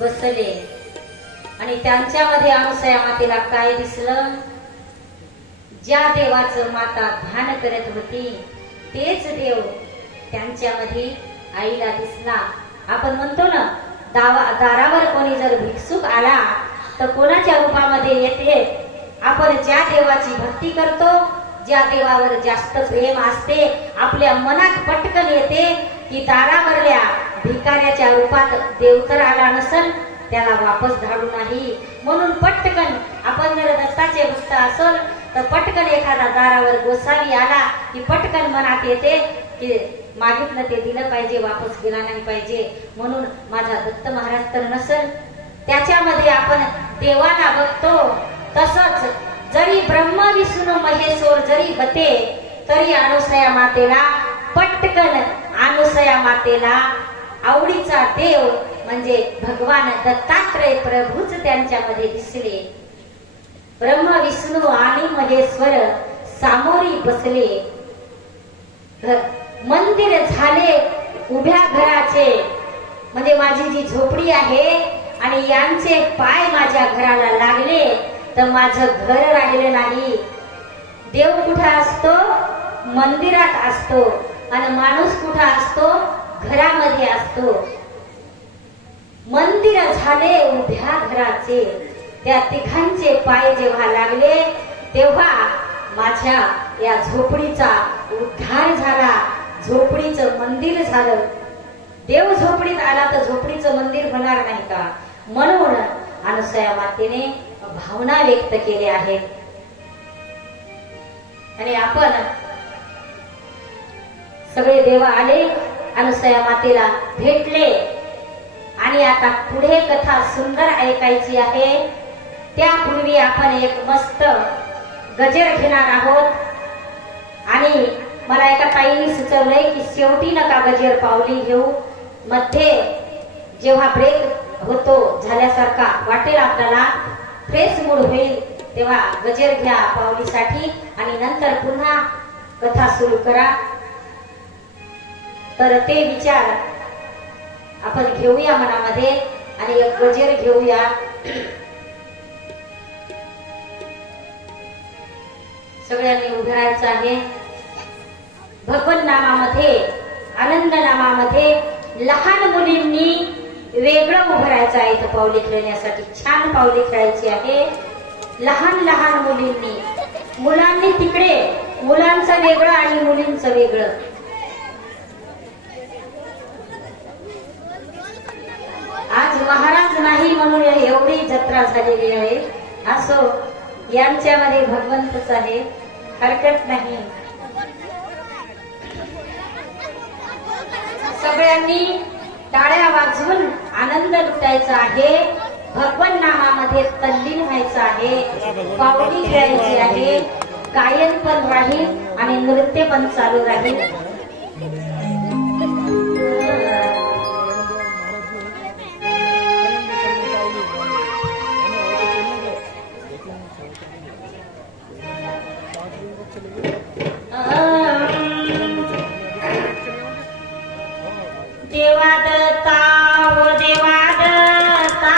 बसले आणि त्यांच्यामध्ये अनुसया मातेला काय दिसलं? ज्या देवाचं माता ध्यान करत होती तेच देव त्यांच्यामध्ये आईला दिसला. आपण म्हणतो ना, दारावर कोणी जर भिक्षुक आला तर कोणाच्या रूपामध्ये येते? आपण ज्या देवाची भक्ती करतो, ज्या देवावर जास्त प्रेम असते, आपल्या मनात पटकन येते की दारावरल्या भिकाऱ्याच्या रूपात देव तर आला नसल, त्याला वापस धाडू नाही. म्हणून पटकन आपण जर दत्ताचे भक्त असल तर पटकन एखादा दारावर गोसावी आला की पटकन मनात येते की मागितलं ते दिलं पाहिजे, वापस गेला नाही पाहिजे. म्हणून माझा दत्त महाराज तर नसल, त्याच्यामध्ये आपण देवाला बघतो. तसंच जरी ब्रह्म विष्णू महेश्वर जरी बते तरी अनुसया मातेला पटकन अनुसया मातेला आवडीचा देव म्हणजे भगवान दत्तात्रय प्रभूच त्यांच्यामध्ये दिसले. ब्रह्म विष्णू आणि महेश्वर सामोरी बसले. मंदिर झाले उभ्या घराचे, म्हणजे माझी जी झोपडी आहे आणि यांचे पाय माझ्या घराला लागले तर माझं घर राहिलं नाही. देव कुठं असतो? मंदिरात असतो. आणि माणूस कुठं असतो? घरामध्ये असतो. मंदिर झाले उभ्या घराचे, त्या तिघांचे पाय जेव्हा लागले तेव्हा माझ्या या झोपडीचा उद्धार झाला. झोपडीचं मंदिर झालं. देव झोपडीत आला तर झोपडीचं मंदिर होणार नाही का? म्हणून अनुसया मातेने भावना व्यक्त केल्या आहेत. आणि आपण सगळे देव आले, अनुसया मातेला भेटले आणि आता पुढे कथा सुंदर ऐकायची आहे. त्यापूर्वी आपण एक मस्त गजर घेणार आहोत. आणि मला एका ताईने सुचवलंय की शेवटी नका गजर पावली घेऊ, मध्ये जेव्हा ब्रेक होतो झाल्यासारखा वाटेल आपल्याला, फ्रेश मूड होईल तेव्हा गजर घ्या पावलीसाठी आणि नंतर पुन्हा कथा सुरू करा. तर ते विचार आपण घेऊया मनामध्ये आणि एक गजर घेऊया. सगळ्यांनी उभं राहायचं आहे. भगवन नामामध्ये, आनंद नामामध्ये लहान मुलींनी वेगळं उभं राहायचं आहे. इथं पावली खेळण्यासाठी छान पावली खेळायची आहे. लहान लहान मुलींनी, मुलांनी तिकडे, मुलांचं वेगळं आणि मुलींचं वेगळं. आज महाराज नाही म्हणून एवढी जत्रा झालेली आहे. असो, यांच्यामध्ये भगवंतच आहे, हरकत नाही. सगळ्यांनी टाळ्या वाजवून आनंद लुटायचा आहे. भगवन नामामध्ये तल्लीन व्हायचं आहे. पावली खेळायची आहे. गायन पण राहील आणि नृत्य पण चालू राहील. देवा दत्ता, ओ देवा दत्ता,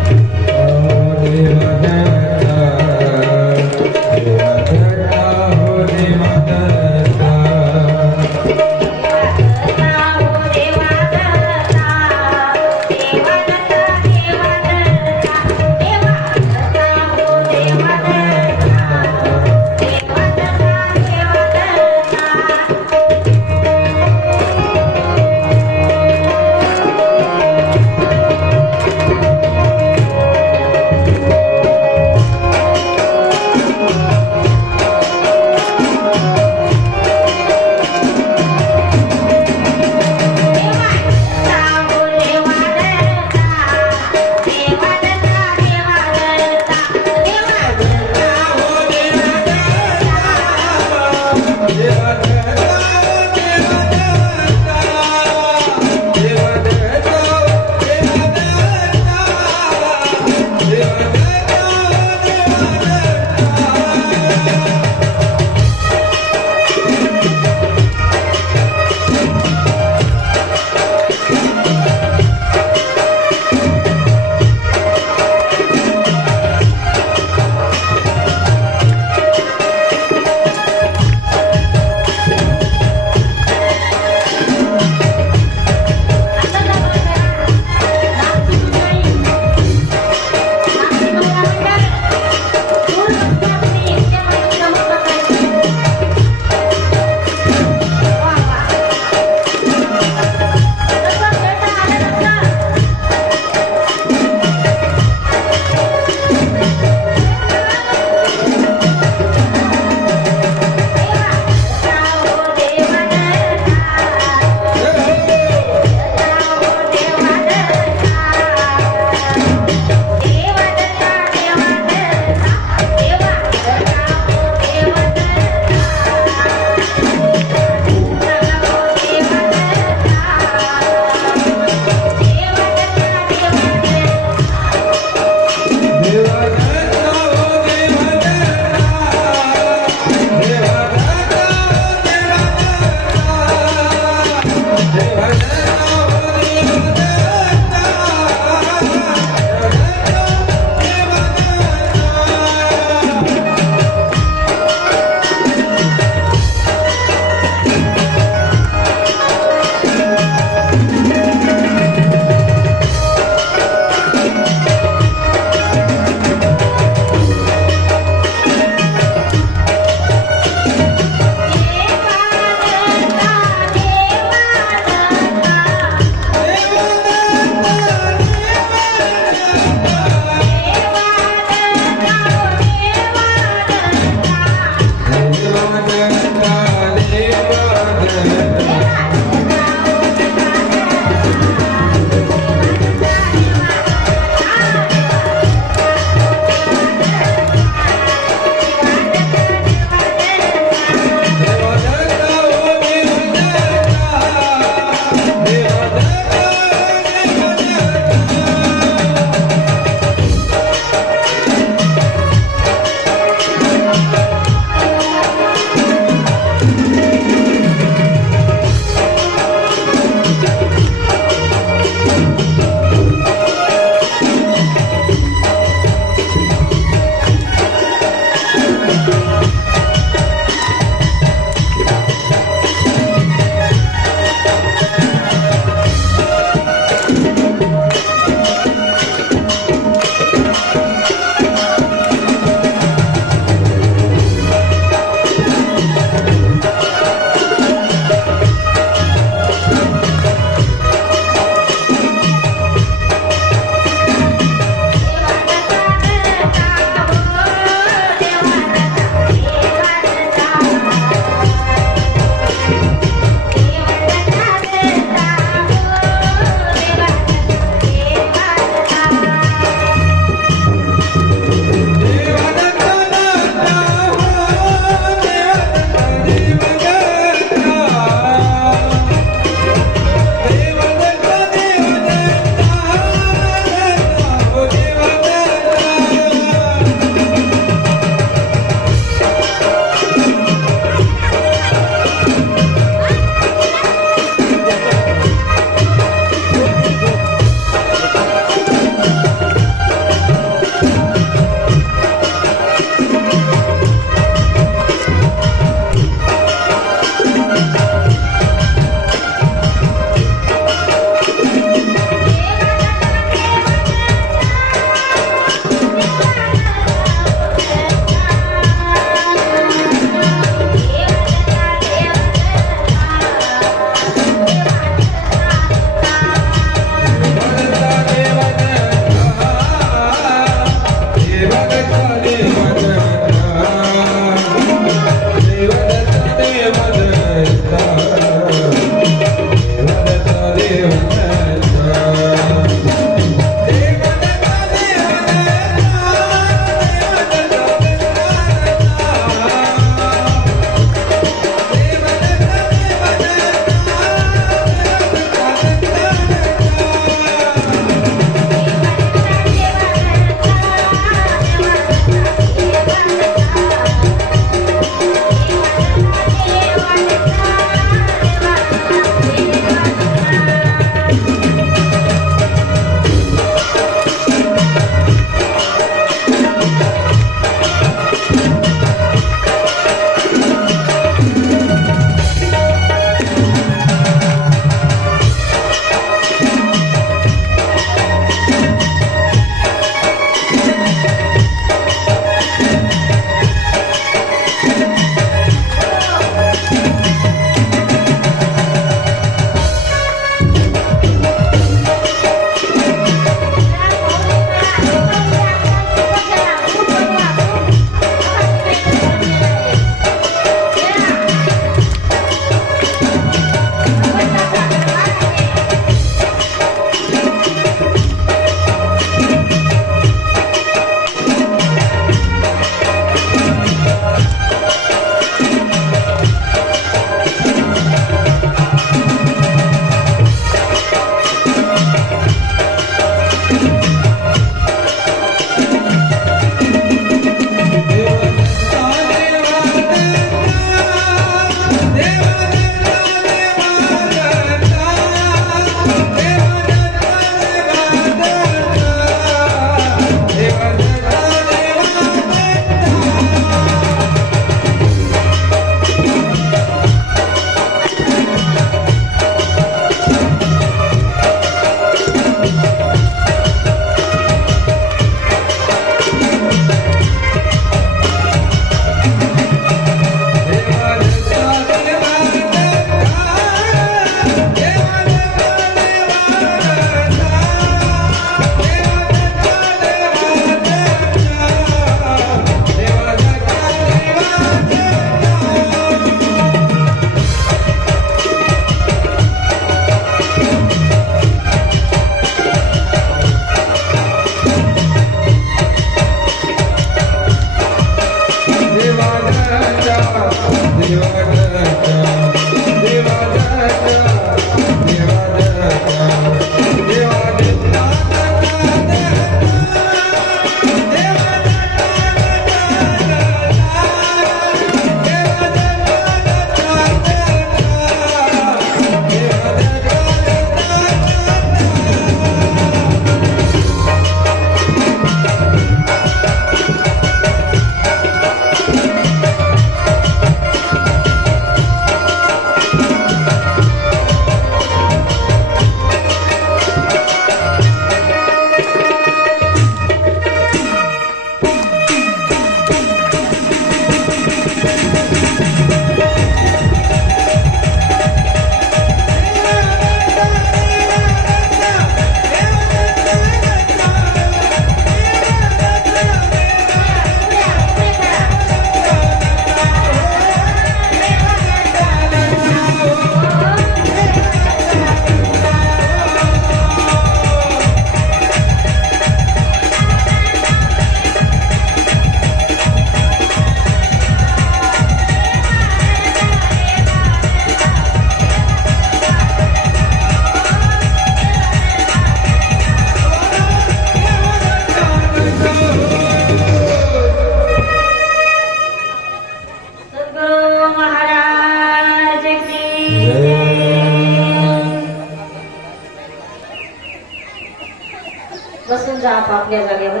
बसून जा आपल्या जागेवर.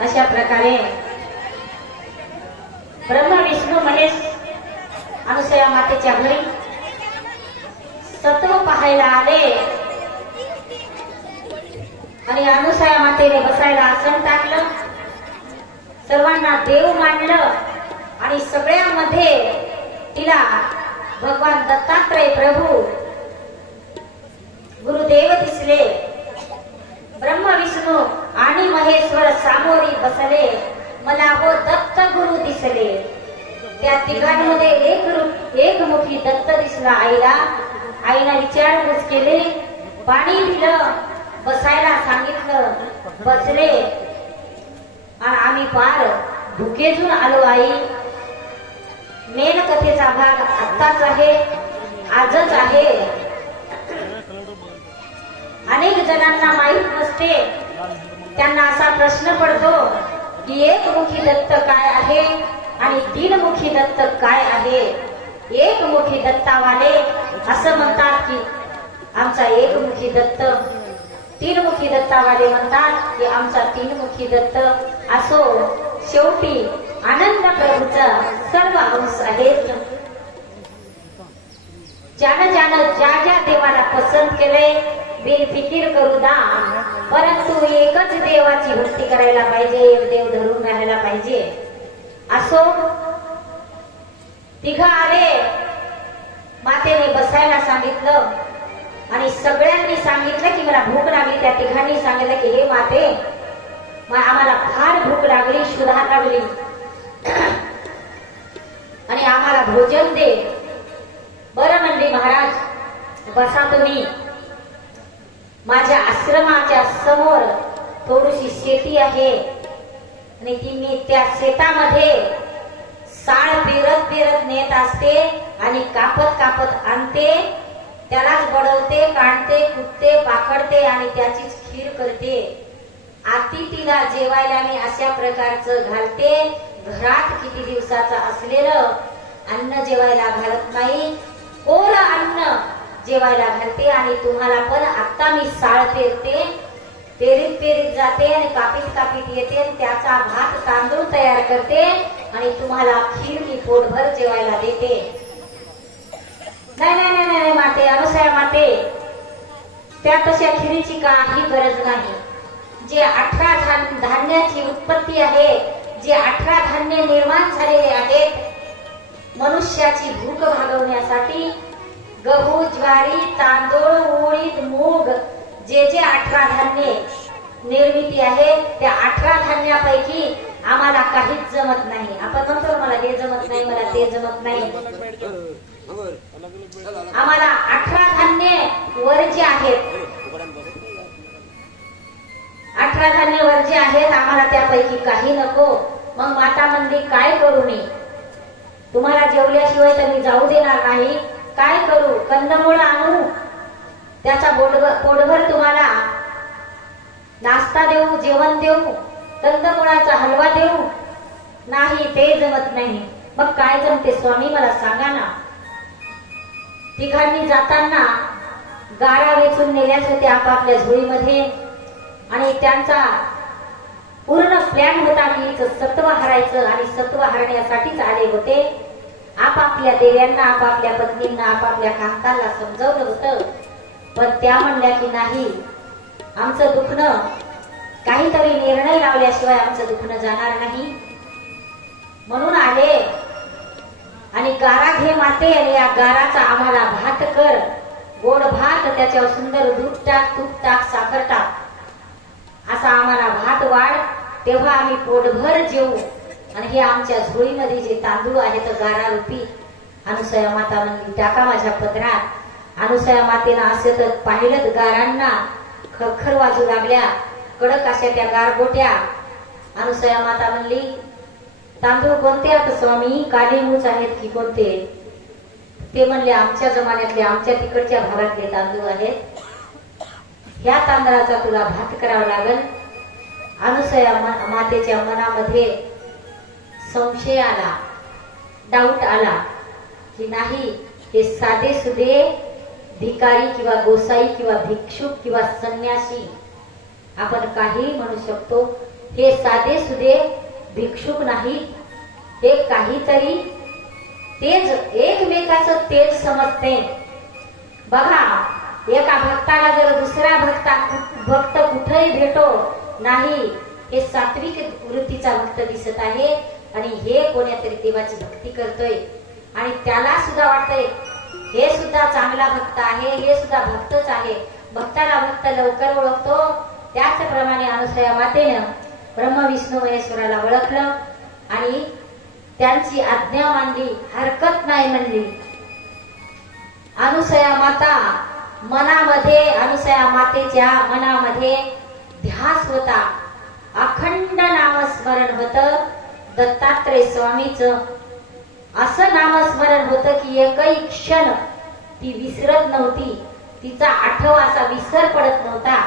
अशा प्रकारे ब्रह्मा विष्णू महेश अनुसया मातेच्या घरी सत्व पाहायला आले आणि अनुसया मातेने बसायला आसन टाकलं, सर्वांना देव मानलं आणि सगळ्यामध्ये तिला भगवान दत्तात्रय प्रभू गुरुदेव दिसले. ब्रह्मा विष्णू आणि महेश्वर सामोरी बसले, मला हो दत्त गुरु दिसले. त्या तिघांमध्ये एकमुखी दत्त दिसला आईला. आईला विचारपूस केली, पाणी दिलं, बसायला सांगितलं, बसले आणि आम्ही पार भुकेजून आलो आई. मेन कथेचा भाग आत्ताच आहे, आजच आहे. अनेक जणांना माहीत नसते, त्यांना असा प्रश्न पडतो की एकमुखी दत्त काय आहे आणि तीनमुखी दत्त काय आहे. एकमुखी दत्तावाले असं म्हणतात की आमचा एकमुखी दत्त, तीनमुखी दत्तावाले म्हणतात की आमचा तीनमुखी दत्त. असो, शेवटी आनंद प्रभूचा सर्व अंश आहेत. ज्यानं ज्या देवाला पसंत केले बेफिकीर करू दा, परंतु एकच देवाची भक्ती करायला पाहिजे, एक देव धरून राहायला पाहिजे. असो, तिघ आले, मातेने बसायला सांगितलं आणि सगळ्यांनी सांगितलं की मला भूक लागली. त्या तिघांनी सांगितलं की हे माते, आम्हाला फार भूक लागली, क्षुधा लागली आणि आम्हाला भोजन दे. बरं म्हणली, महाराज बसा तुम्ही. माझ्या आश्रमाच्या समोर थोडीशी शेती आहे आणि ती मी त्या शेतामध्ये साळ पेरत नेत असते आणि कापत आणते, त्यालाच बडवते, काढते, कुटते, पाकडते आणि त्याचीच खीर करते. अतिथीला जेवायला मी अशा प्रकारचं घालते. घरात किती दिवसाचं असलेलं अन्न जेवायला घालत नाही, कोरं अन्न जेवायला घालते. आणि तुम्हाला पण आता मी साळ पेरते, पेरीत जाते आणि कापीत येते, त्याचा भात तांदूळ तयार करते आणि तुम्हाला खीर मी पोटभर जेवायला देते. नाही नाही नाही नाही माते, अनुसया माते, त्या तशा खिरीची काही गरज नाही. जे 18 धान्याची उत्पत्ती आहे, जे 18 धान्य निर्माण झालेले आहेत मनुष्याची भूक भागवण्यासाठी, गहू, ज्वारी, तांदूळ, उडीद, मूग, जे जे 18 धान्य निर्मिती आहे, त्या 18 धान्यापैकी आम्हाला काहीच जमत नाही. आपण म्हणतो मला हे जमत नाही, मला ते जमत नाही. आम्हाला 18 धान्य वर्ज्य आहेत, 18 धान्य वर्ज्य आहेत, आम्हाला त्यापैकी काही नको. मग माता म्हणली काय करू मी, तुम्हाला जेवल्याशिवाय तर मी जाऊ देणार नाही. काय करू, कंदमुळं आणू, त्याचा पोटभर तुम्हाला नाश्ता देऊ, जेवण देऊ, कंदमुळाचा हलवा देऊ? नाही, ते जमत नाही. मग काय जमते स्वामी मला सांगा ना. तिघांनी जाताना गारा वेचून नेल्याच होत्या आपापल्या झोळीमध्ये, आणि त्यांचा पूर्ण प्लॅन होता की सत्व हरायचं, आणि सत्व हरण्यासाठीच आले होते. आपापल्या देव्यांना, आपापल्या पत्नींना, आपापल्या कांताला समजावलं होतं, पण त्या म्हणल्या की नाही, आमचं दुखणं, काहीतरी निर्णय लावल्याशिवाय आमचं दुखणं जाणार नाही. म्हणून आले आणि गारा घे माते, आणि या गाराचा आम्हाला भात कर, गोड भात, त्याच्यावर सुंदर दूध टाक, तूप टाक, साखर टाक, असा आम्हाला भात वाढ, तेव्हा आम्ही पोटभर जेवू. आणि हे आमच्या झोळीमध्ये जे तांदूळ आहेत गारा रूपी, अनुसया माता म्हणली टाका माझ्या पदरात. अनुसया मातेनं असे तर पाहिलं गारांना खरखर वाजू लागल्या, कडक अशा त्या गारगोट्या. अनुसया माता म्हणली तांदूळ कोणते आहेत स्वामी, काळे मूच आहेत की कोणते? ते म्हणले आमच्या जमान्यातले, आमच्या तिकडच्या भागातले तांदूळ आहेत, ह्या तांदळाचा तुला भात करावा लागल. अनुसया मातेच्या मनामध्ये संशय आला, डाऊट आला की नाही, हे साधे सुधे भिकारी किंवा गोसाई किंवा भिक्षुक किंवा संन्यासी, आपण काही म्हणू शकतो, हे साधे सुधे भिक्षुक नाही, हे काहीतरी तेज, एकमेकाचं तेज समजते. बघा, एका भक्ताला जर दुसरा भक्त कुठेही भेटो नाही, हे सात्विक वृत्तीचा भक्त दिसत आहे, आणि हे कोणीतरी देवाची भक्ती करतोय, आणि त्याला सुद्धा वाटतंय हे सुद्धा चांगला भक्त आहे, हे सुद्धा भक्तच आहे. भक्ताला भक्त लवकर ओळखतो. त्याचप्रमाणे अनुसया मातेनं ब्रह्म विष्णू महेश्वराला ओळखलं आणि त्यांची आज्ञा मानली, हरकत नाही म्हणली. अनुसया माता मनामध्ये, अनुसया मातेच्या मनामध्ये ध्यास होता, अखंड नामस्मरण होतं. दत्तात्रय स्वामीचं असं नामस्मरण होतं की एकही क्षण ती विसरत नव्हती, तिचा आठवाचा विसर पडत नव्हता.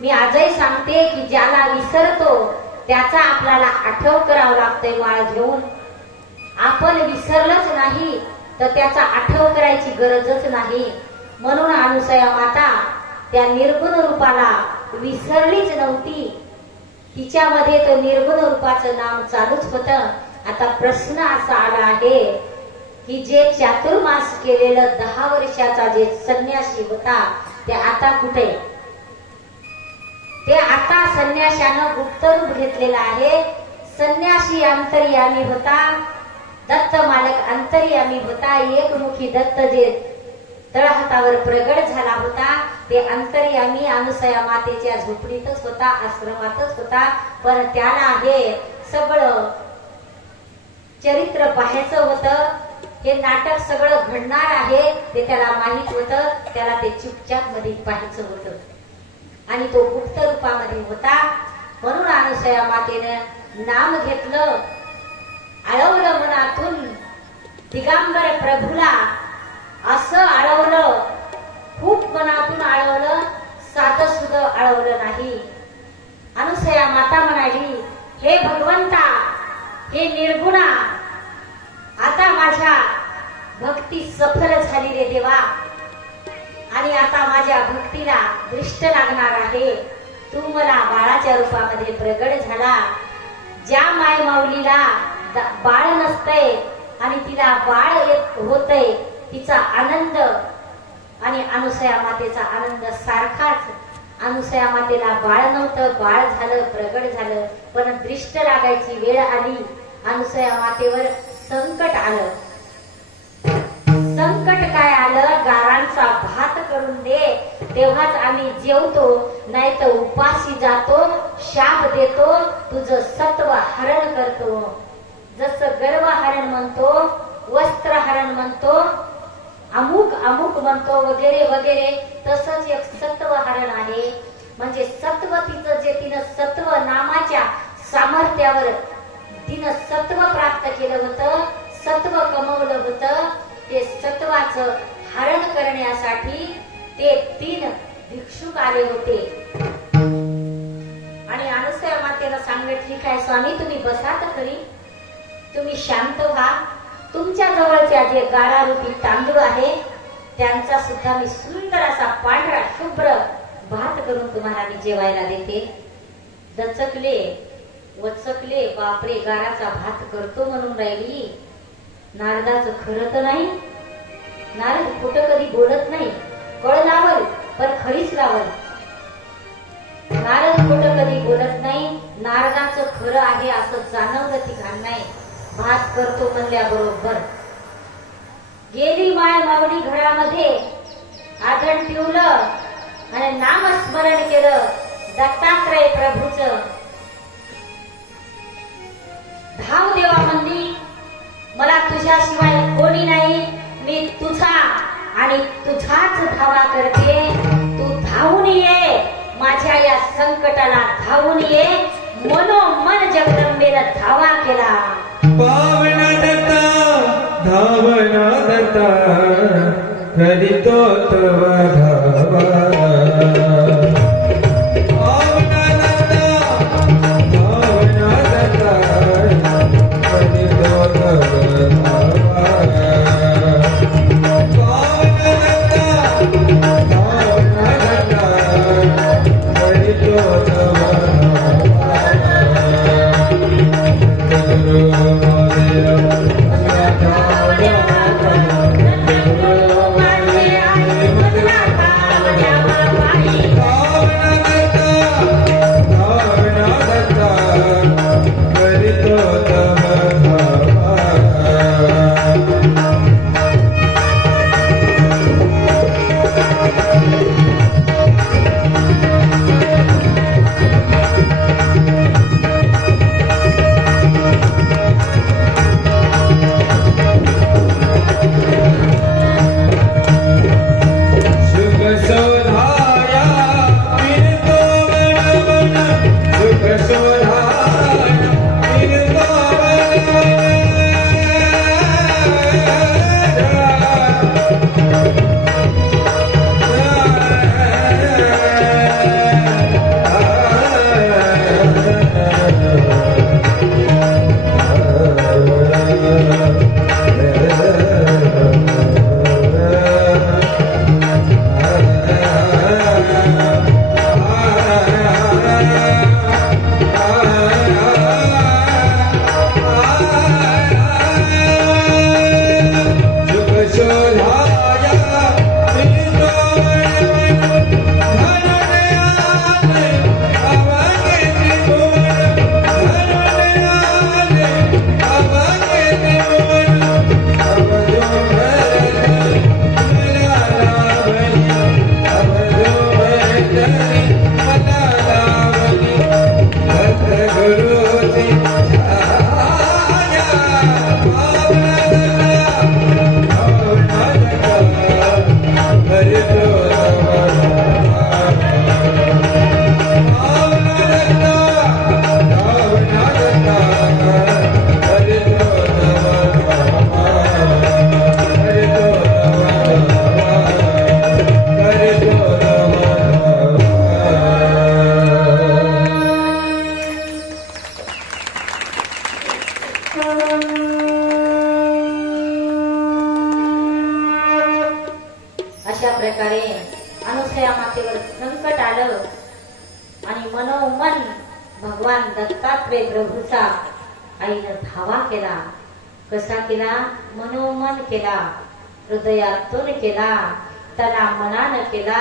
मी आजही सांगते की ज्याला विसरतो त्याचा आपल्याला आठव करावं लागतंय माळ घेऊन. आपण विसरलंच नाही तर त्याचा आठव करायची गरजच नाही. म्हणून अनुसया माता त्या निर्गुण रूपाला विसरलीच नव्हती. तिच्यामध्ये तो निर्गुण रूपाचं नाम चालूच होतं. आता प्रश्न असा आला आहे की जे चातुर्मास केलेलं 10 वर्षाचा जे संन्यासी होता ते आता कुठे? ते आता संन्याशानं गुप्त रूप घेतलेलं आहे. संन्यासी अंतर्यामी होता, दत्त मालक अंतर्यामी होता. एकमुखी दत्त जे तळहातावर प्रगट झाला होता ते अंतर्यामी अनुसया मातेच्या झोपडीतच होता, आश्रमातच होता. पण त्याला हे सगळं चरित्र पाहायचं होतं, हे नाटक सगळं घडणार आहे ते त्याला माहित होतं. त्याला ते चुपचाप मध्ये पाहायचं होतं आणि तो गुप्त रूपामध्ये होता. म्हणून अनुसया मातेनं नाम घेतलं, आळवलं मनातून दिगंबर प्रभूला. असं आळवलं, खूप मनातून आळवलं, साधं सुद्धा आळवलं नाही. अनुसया माता म्हणाली, हे भगवंता, हे निर्गुणा, आता माझ्या भक्ती सफल झाली रे देवा, आणि आता माझ्या भक्तीला दृष्ट लागणार आहे. तू मला बाळाच्या रूपामध्ये प्रगट झाला. ज्या माय माऊलीला बाळ नसतंय आणि तिला बाळ होतंय, तिचा आनंद आणि अनुसया मातेचा आनंद सारखाच. अनुसया मातेला बाळ नव्हतं, बाळ झालं, प्रगट झालं, पण दृष्ट लागायची वेळ आली. अनुसया मातेवर संकट आलं. संकट काय आलं? गारांचा भात करून दे, तेव्हाच आम्ही जेवतो, नाही तर उपाशी जातो, शाप देतो, तुझं सत्व हरण करतो. जसं गर्व हरण म्हणतो, वस्त्र हरण म्हणतो, अमुक अमुक म्हणतो, वगैरे वगैरे, तसंच एक सत्व हरण आहे. म्हणजे सत्व तिचं जे तिनं सत्व नामाच्या सामर्थ्यावर तिनं सत्व प्राप्त केलं होतं, सत्व कमवलं होतं, ते सत्वाचं हरण करण्यासाठी ते 3 भिक्षुक आले होते. आणि अनुसया मातेला सांगितली, काय स्वामी तुम्ही बसा तर खरी, तुम्ही शांत व्हा, तुमच्या जवळच्या जे गारारूपी तांदूळ आहे त्यांचा सुद्धा मी सुंदर असा पांढरा शुभ्र भात करून तुम्हाला मी जेवायला देते. दचकले, वचकले, बापरे गाराचा भात करतो म्हणून राहिली. नारदाचं खरं तर नाही, नारद कुठं कधी बोलत नाही, कळ लावल पण खरीच लावल. नारद कुठं कधी बोलत नाही, नारदाचं खरं आहे असं जाणवलं ठिकाण नाही. भात करतो म्हणल्या बरोबर गेली माय माऊली घरामध्ये, आदण ठेवलं आणि नामस्मरण केलं दत्तात्रय प्रभूचं. धाव देवा म्हणली, मला तुझ्याशिवाय कोणी नाही, मी तुझा आणि तुझाच धावा करते, तू धावून ये, माझ्या या संकटाला धावून ये. मनोमन जगदंबेनं धावा केला. पावना दत्ता धावना दत्ता करीतो तव धावा. पावना दत्ता धावना दत्ता करीतो तव धावा. पावना दत्ता धावना दत्ता करीतो तव आईनं धावा केला. कसा केला? मनोमन केला, हृदयातून केला, तना मनानं केला.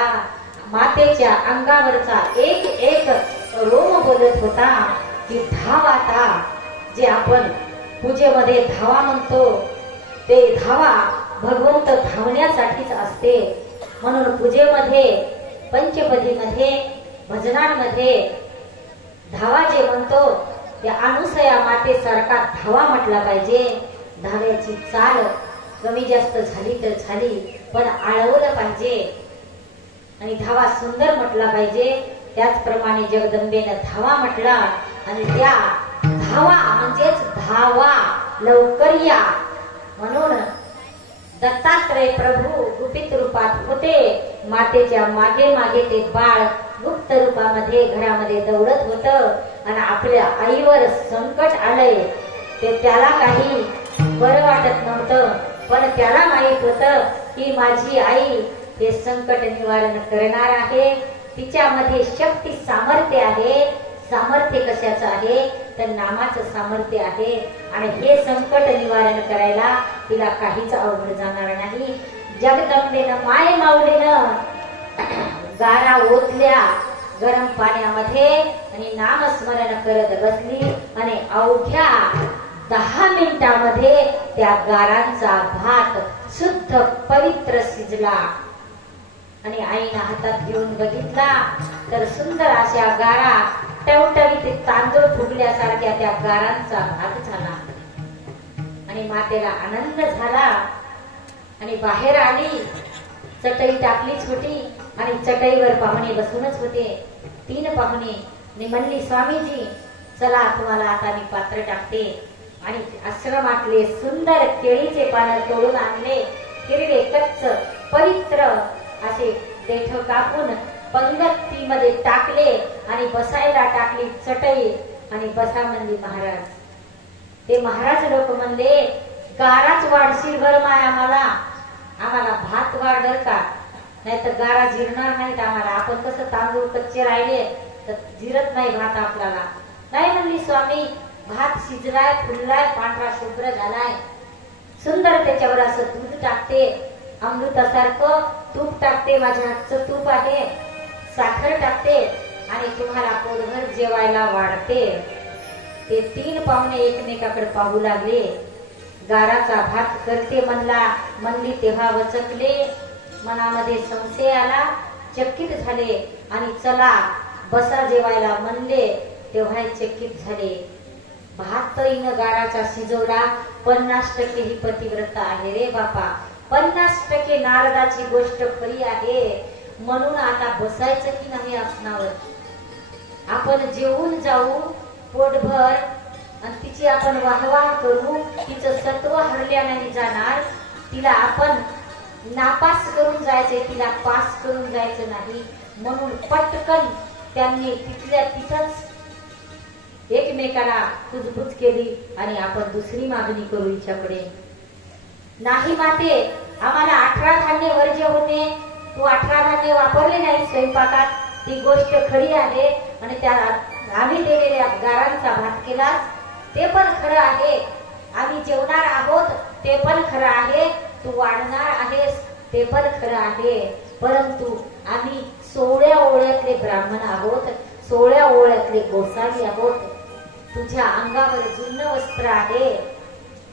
मातेच्या अंगावरचा एक एक रोम बोलत होता की धावाता. जे आपण पूजेमध्ये धावा म्हणतो ते धावा भगवंत धावण्यासाठीच असते. म्हणून पूजेमध्ये, पंचपदीमध्ये, भजनांमध्ये धावा जे म्हणतो ते अनुसया मातेसारखा धावा म्हटला पाहिजे. धाव्याची चाल कमी जास्त झाली तर झाली, पण आळवलं पाहिजे आणि धावा सुंदर म्हटला पाहिजे. त्याचप्रमाणे जगदंबेनं धावा म्हटला आणि त्या धावा म्हणजेच धावा, लवकर या. म्हणून दत्तात्रय प्रभू गुपित रूपात होते. मातेच्या मागे मागे ते बाळ गुप्त रूपामध्ये घरामध्ये दौडत होत आणि आपल्या आईवर संकट आलंय ते त्याला काही बरं वाटत नव्हतं. पण त्याला माहित होतं की माझी आई हे संकट निवारण करणार आहे. तिच्यामध्ये शक्ती सामर्थ्य आहे. सामर्थ्य कशाचं आहे? तर नामाचं सामर्थ्य आहे. आणि हे संकट निवारण करायला तिला काहीच अवघड जाणार नाही. जगदंबेनं माय माऊलीनं गारा ओतल्या गरम पाण्यामध्ये आणि नामस्मरण करत बसली आणि अवघ्या 10 मिनिटांमध्ये त्या गारांचा भात शुद्ध पवित्र शिजला. आणि आईनं हातात घेऊन बघितला तर सुंदर अशा गारा, टवटवीत तांदूळ फुगल्यासारख्या त्या गारांचा भात झाला. आणि मातेला आनंद झाला आणि बाहेर आली. चटई टाकलीच होती आणि चटईवर पाहुणे बसूनच होते. 3 पाहुणे. मी म्हणली, स्वामीजी चला तुम्हाला आता मी पात्र टाकते. आणि आश्रमातले सुंदर केळीचे पानं तोडून आणले. हिरवे कच्च पवित्र असे देठ कापून पंगतीमध्ये टाकले आणि बसायला टाकली चटई आणि बसा म्हणली महाराज. ते महाराज लोक म्हणले, गाराच वाढशील बरं माय आम्हाला भात वाढ बर का, नाही तर गारा जिरणार नाहीत आम्हाला. आपण कसं तांदूळ कच्चे राहिले तर जिरत नाही भात आपल्याला. नाही म्हणली स्वामी, भात शिजलाय, फुललाय, पांढरा शुभ्र झालाय, सुंदर. त्याच्यावर असं दूध टाकते, अमृतासारखं तूप टाकते, माझ्या हातचं तूप आहे, साखर टाकते आणि तुम्हाला पोटभर जेवायला वाढते. ते 3 पाहुणे एकमेकाकडे पाहू लागले. गाराचा भात करते म्हणली तेव्हा वचकले. मनामध्ये संशय आला, चकित झाले आणि चला बसा जेवायला म्हणले तेव्हा चकित झाले. भात हिनं गाराचा शिजवला. 50% ही पतिव्रता आहे रे बापा. 50% नारदाची गोष्ट खरी आहे. म्हणून आता बसायचं की नाही आसनावर. आपण जेवून जाऊ पोटभर आणि तिची आपण वाहवाह करू. तिचं सत्व हरल्या नाही जाणार. तिला आपण नापास करून जायचंय, तिला पास करून जायचं नाही. म्हणून पटकन त्यांनी तिथल्या तिथंच एकमेकाला कुजबुज केली आणि आपण दुसरी मागणी करू हिच्याकडे. नाही माते, आम्हाला 18 धान्य वर्ज्य होते. तू 18 धान्य वापरले नाही स्वयंपाकात, ती गोष्ट खरी आहे. आणि त्या आम्ही दिलेल्या गारांचा भात केला ते पण खरं आहे. आम्ही जेवणार आहोत ते पण खरं आहे. तू वाढणार आहेस ते पण खरं आहे. परंतु आम्ही 16 ओळ्यातले ब्राह्मण आहोत, 16 ओळ्यातले गोसावी आहोत. तुझ्या अंगावर जुनं वस्त्र आहे.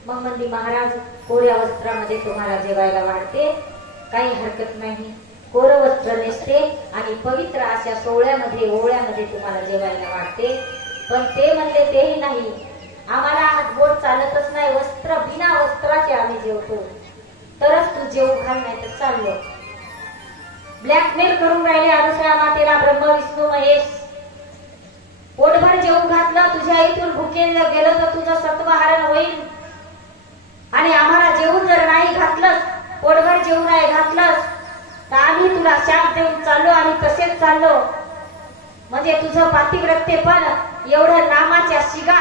मग म्हणली महाराज, कोऱ्या वस्त्रामध्ये तुम्हाला जेवायला वाढते, काही हरकत नाही. कोरं वस्त्र नेसते आणि पवित्र अशा 16 ओळ्यामध्ये तुम्हाला जेवायला वाढते. पण ते म्हणले तेही नाही, आम्हाला हात बोट चालतच नाही, वस्त्र बिना वस्त्राचे आम्ही जेवतो, तरच तू जेवू घाल, नाही तर चाललो. ब्लॅकमेल करून राहिले अनुसया मातेला ब्रह्म विष्णू महेश. पोटभर जेवू घातलं, तुझ्या इथून भुकेलं गेलं तर तुझं सत्वहरण होईल. आणि आम्हाला जेवून जर नाही घातलंस, पोटभर जेवू नाही घातलंस तर आम्ही तुला शाप देऊन चाललो, आम्ही तसेच चाललो. म्हणजे तुझं पातिव्रत्य पण एवढं नामाच्या शिगा,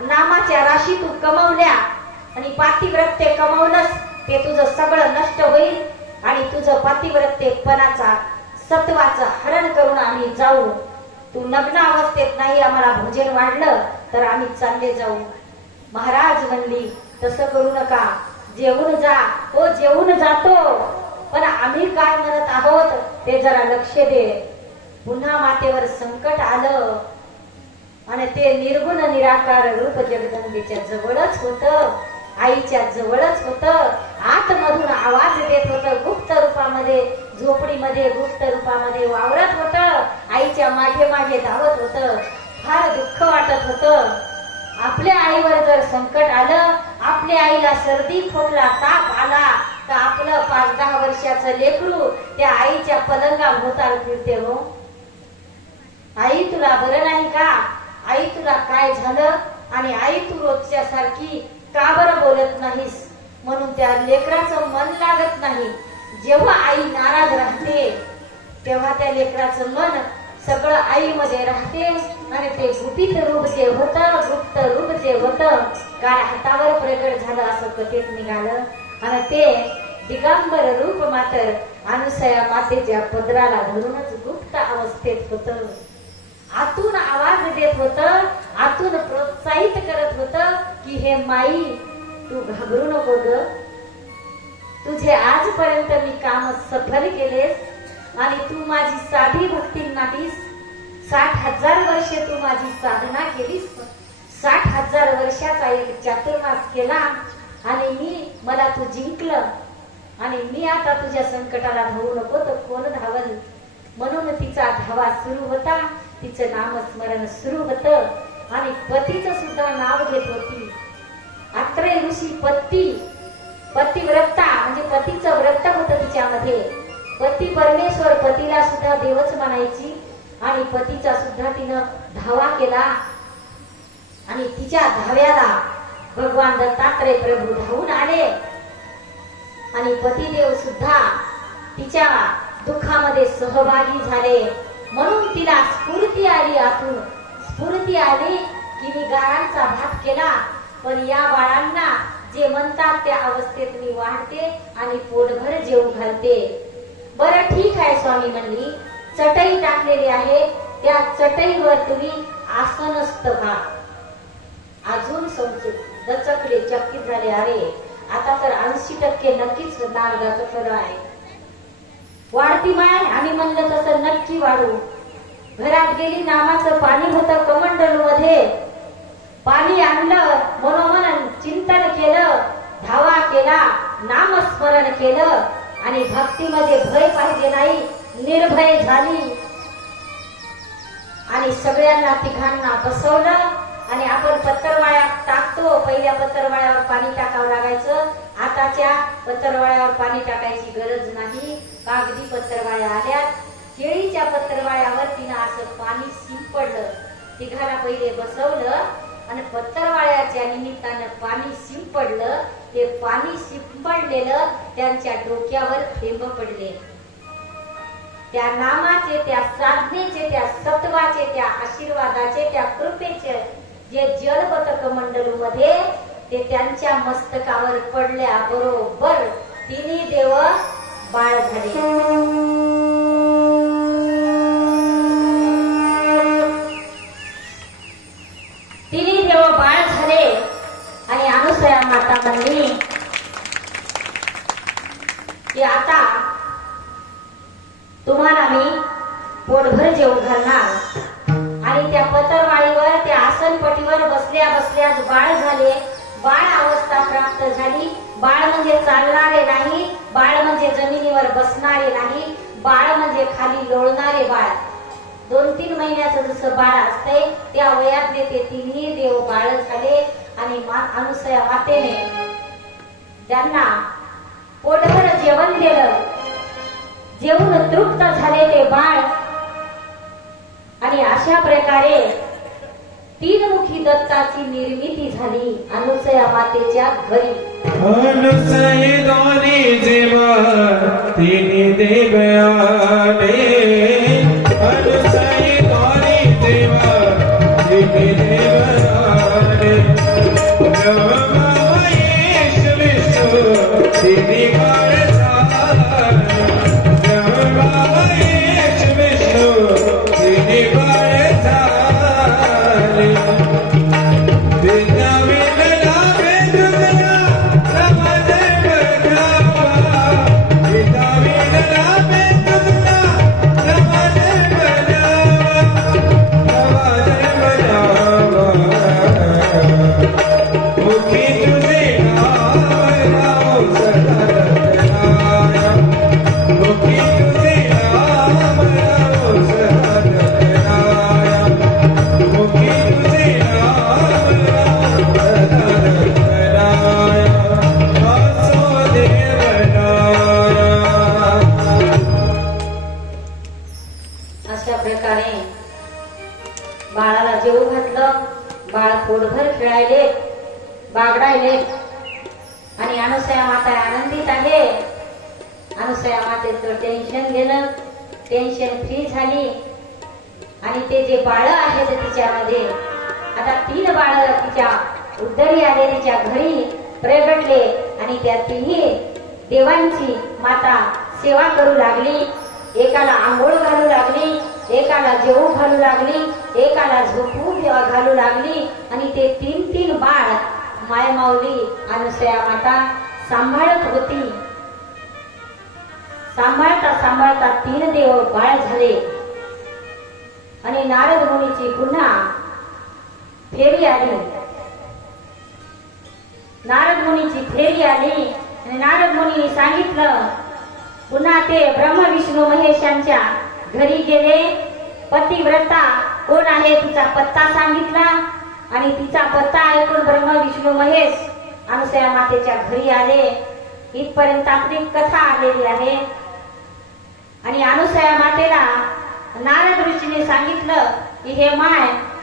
नामाच्या राशी तू कमवल्या आणि पातिव्रत्य कमवलंस ते तुझं सगळं नष्ट होईल आणि तुझं पातिव्रत्यपणाचा सत्वाचं हरण करून आम्ही जाऊ. तू नग्न अवस्थेत नाही आम्हाला भोजन वाढलं तर आम्ही चालले जाऊ. महाराज म्हणली तसं करू नका, जेवून जा. हो जेवून जातो, पण आम्ही काय म्हणत आहोत ते जरा लक्ष दे. पुन्हा मातेवर संकट आलं आणि ते निर्गुण निराकार रूप जगदंबेच्या जवळच होत, आईच्या जवळच होत. आतमधून आवाज देत होत, गुप्त रूपामध्ये, झोपडीमध्ये गुप्त रूपामध्ये वावरत होत, आईच्या मागे मागे धावत होत. फार दुःख वाटत होत. आपल्या आईवर जर संकट आलं, आपल्या आईला सर्दी खोकला ताप आला तर आपलं 5-10 वर्षाचं लेकरू त्या आईच्या पलंगाभोवताल फिरते. हो आई तुला बरं नाही का, आई तुला काय झालं, आणि आई तू रोजच्या सारखी का बरं बोलत नाहीस, म्हणून त्या लेकराचं मन लागत नाही. जेव्हा आई नाराज राहते तेव्हा त्या लेकराचं मन सगळं आईमध्ये राहते आणि ते गुपित रूप जे होतं, गुप्त रूप जे होतं, काल हातावर प्रगट झालं असं कथेत निघालं. आणि ते दिगंबर रूप मात्र अनुसया मातेच्या पदराला धरूनच गुप्त अवस्थेत होत. आतून आवाज देत होत, आतून प्रोत्साहित करत होत की हे माई तू घाबरू नको ग, तुझे आजपर्यंत मी काम सफल केलेस आणि तू माझी साधी भक्ती नाहीस. 60,000 वर्षे तू माझी साधना केलीस, 60,000 वर्षाचा एक चातुर्मास केला आणि मला तू जिंकलं, आणि मी आता तुझ्या संकटाला धावू नको तर कोण धावल. म्हणून तिचा धावा सुरू होता, तिचं नामस्मरण सुरू होतं आणि पतीचं सुद्धा नाव घेत होती. अत्रेय ऋषी पतिव्रता म्हणजे पतीचं व्रत होतं तिच्यामध्ये. पती परमेश्वर, पतीला सुद्धा देवच म्हणायची आणि पतीचा सुद्धा तिनं धावा केला. आणि तिच्या धाव्याला भगवान दत्तात्रय प्रभू धावून आले आणि पतिदेव सुद्धा तिच्या दुःखामध्ये सहभागी झाले. म्हणून तिला स्फूर्ती आली, आतून स्फूर्ती आली की मी गारांचा भात केला, पण या बाळांना जे म्हणतात त्या अवस्थेत मी वाढते आणि पोटभर जेवू घालते. बरं ठीक आहे स्वामी म्हणली, चटई टाकलेली आहे, त्या चटईवर तुम्ही आसनस्थ व्हा. अजून दचकले, चकित झाले. अरे आता तर 80% नक्कीच नारदाचं खरं आहे. वाढती माय, आणि म्हणलं तसं नक्की वाढू. घरात गेली, नामाचं पाणी होतं कमंडलू मध्ये, पाणी आणलं, मनोमन चिंतन केलं, धावा केला, नामस्मरण केलं आणि भक्तीमध्ये भय पाहिजे नाही, निर्भय झाली. आणि सगळ्यांना तिघांना बसवलं आणि आपण पत्तरवाळ्यात टाकतो. पहिल्या पत्तरवाळ्यावर पाणी टाकावं लागायचं, आताच्या पत्तरवाळ्यावर पाणी टाकायची गरज नाही. कागदी पत्तरवाळ्या आल्या. केळीच्या पत्तरवाळ्यावर तिनं असं पाणी शिंपडलं. तिघाला पहिले बसवलं आणि पत्तरवाळ्याच्या निमित्तानं पाणी शिंपडलं. ते पाणी शिंपडलेलं त्यांच्या डोक्यावर थेंब पडले. त्या नामाचे, त्या साधनेचे, त्या सत्वाचे, त्या आशीर्वादाचे, त्या कृपेचे जे जल होतं कमंडलू मध्ये ते त्यांच्या मस्तकावर पडल्या बरोबर तिन्ही देव बाळ झाले. तिन्ही देव बाळ झाले आणि अनुसया माता म्हणली की आता तुम्हाला मी पोटभर जेवू घालणार. आणि त्या पतरवाळीवर, त्या आसनपटीवर बसल्या बसल्याच बाळ झाले. बाळ अवस्था प्राप्त झाली. बाळ म्हणजे चालणारे नाही, बाळ म्हणजे जमिनीवर बसणारे नाही, बाळ म्हणजे खाली लोळणारे बाळ. 2-3 महिन्याचं जसं बाळ असतंय त्या वयातले ते तिन्ही देव बाळ झाले. आणि अनुसया मातेने त्यांना पोटभर जेवण दिलं. जेवून तृप्त झाले ते बाळ. आणि अशा प्रकारे 3मुखी दत्ताची निर्मिती झाली अनुसया मातेच्या घरी. अनुसये दोन्ही जेव्हा तिन्ही देव आले, अनुसये दोन्ही जेव्हा तिन्ही देव आले, ब्रह्मा महेश विष्णू तिन्ही बाळ झाले, ब्रह्मा महेश विष्णू तिन्ही बाळ झाले. विना विना पोटभर खेळायले बागडायले आणि अनुसया माता आनंदित आहे. अनुसया मातेचं टेन्शन गेलं, टेन्शन फ्री झाली आणि ते जे बाळ आहेत तिच्यामध्ये आता 3 बाळ तिच्या उदरी आले, तिच्या घरी प्रगटले आणि त्या 3 देवांची माता सेवा करू लागली. एकाला आंघोळ घालू लागली, एकाला जेवू घालू लागली, एकाला झोपू घालू लागली आणि ते 3 बाळ मायमाऊली अनुसया माता सांभाळत होती. सांभाळता सांभाळता 3 देव बाळ झाले आणि नारद मुनीची पुन्हा फेरी आली. नारद मुनीची फेरी आली आणि नारद मुनीने सांगितलं. पुन्हा ते ब्रह्म विष्णू महेशांच्या घरी गेले. पतिव्रता कोण आहे तिचा पत्ता सांगितला आणि तिचा पत्ता ऐकून ब्रह्म विष्णू महेश अनुसया मातेच्या घरी आले. इथपर्यंत आपली कथा आलेली आहे. आणि अनुसया मातेला नारद ऋषीने सांगितलं की हे माय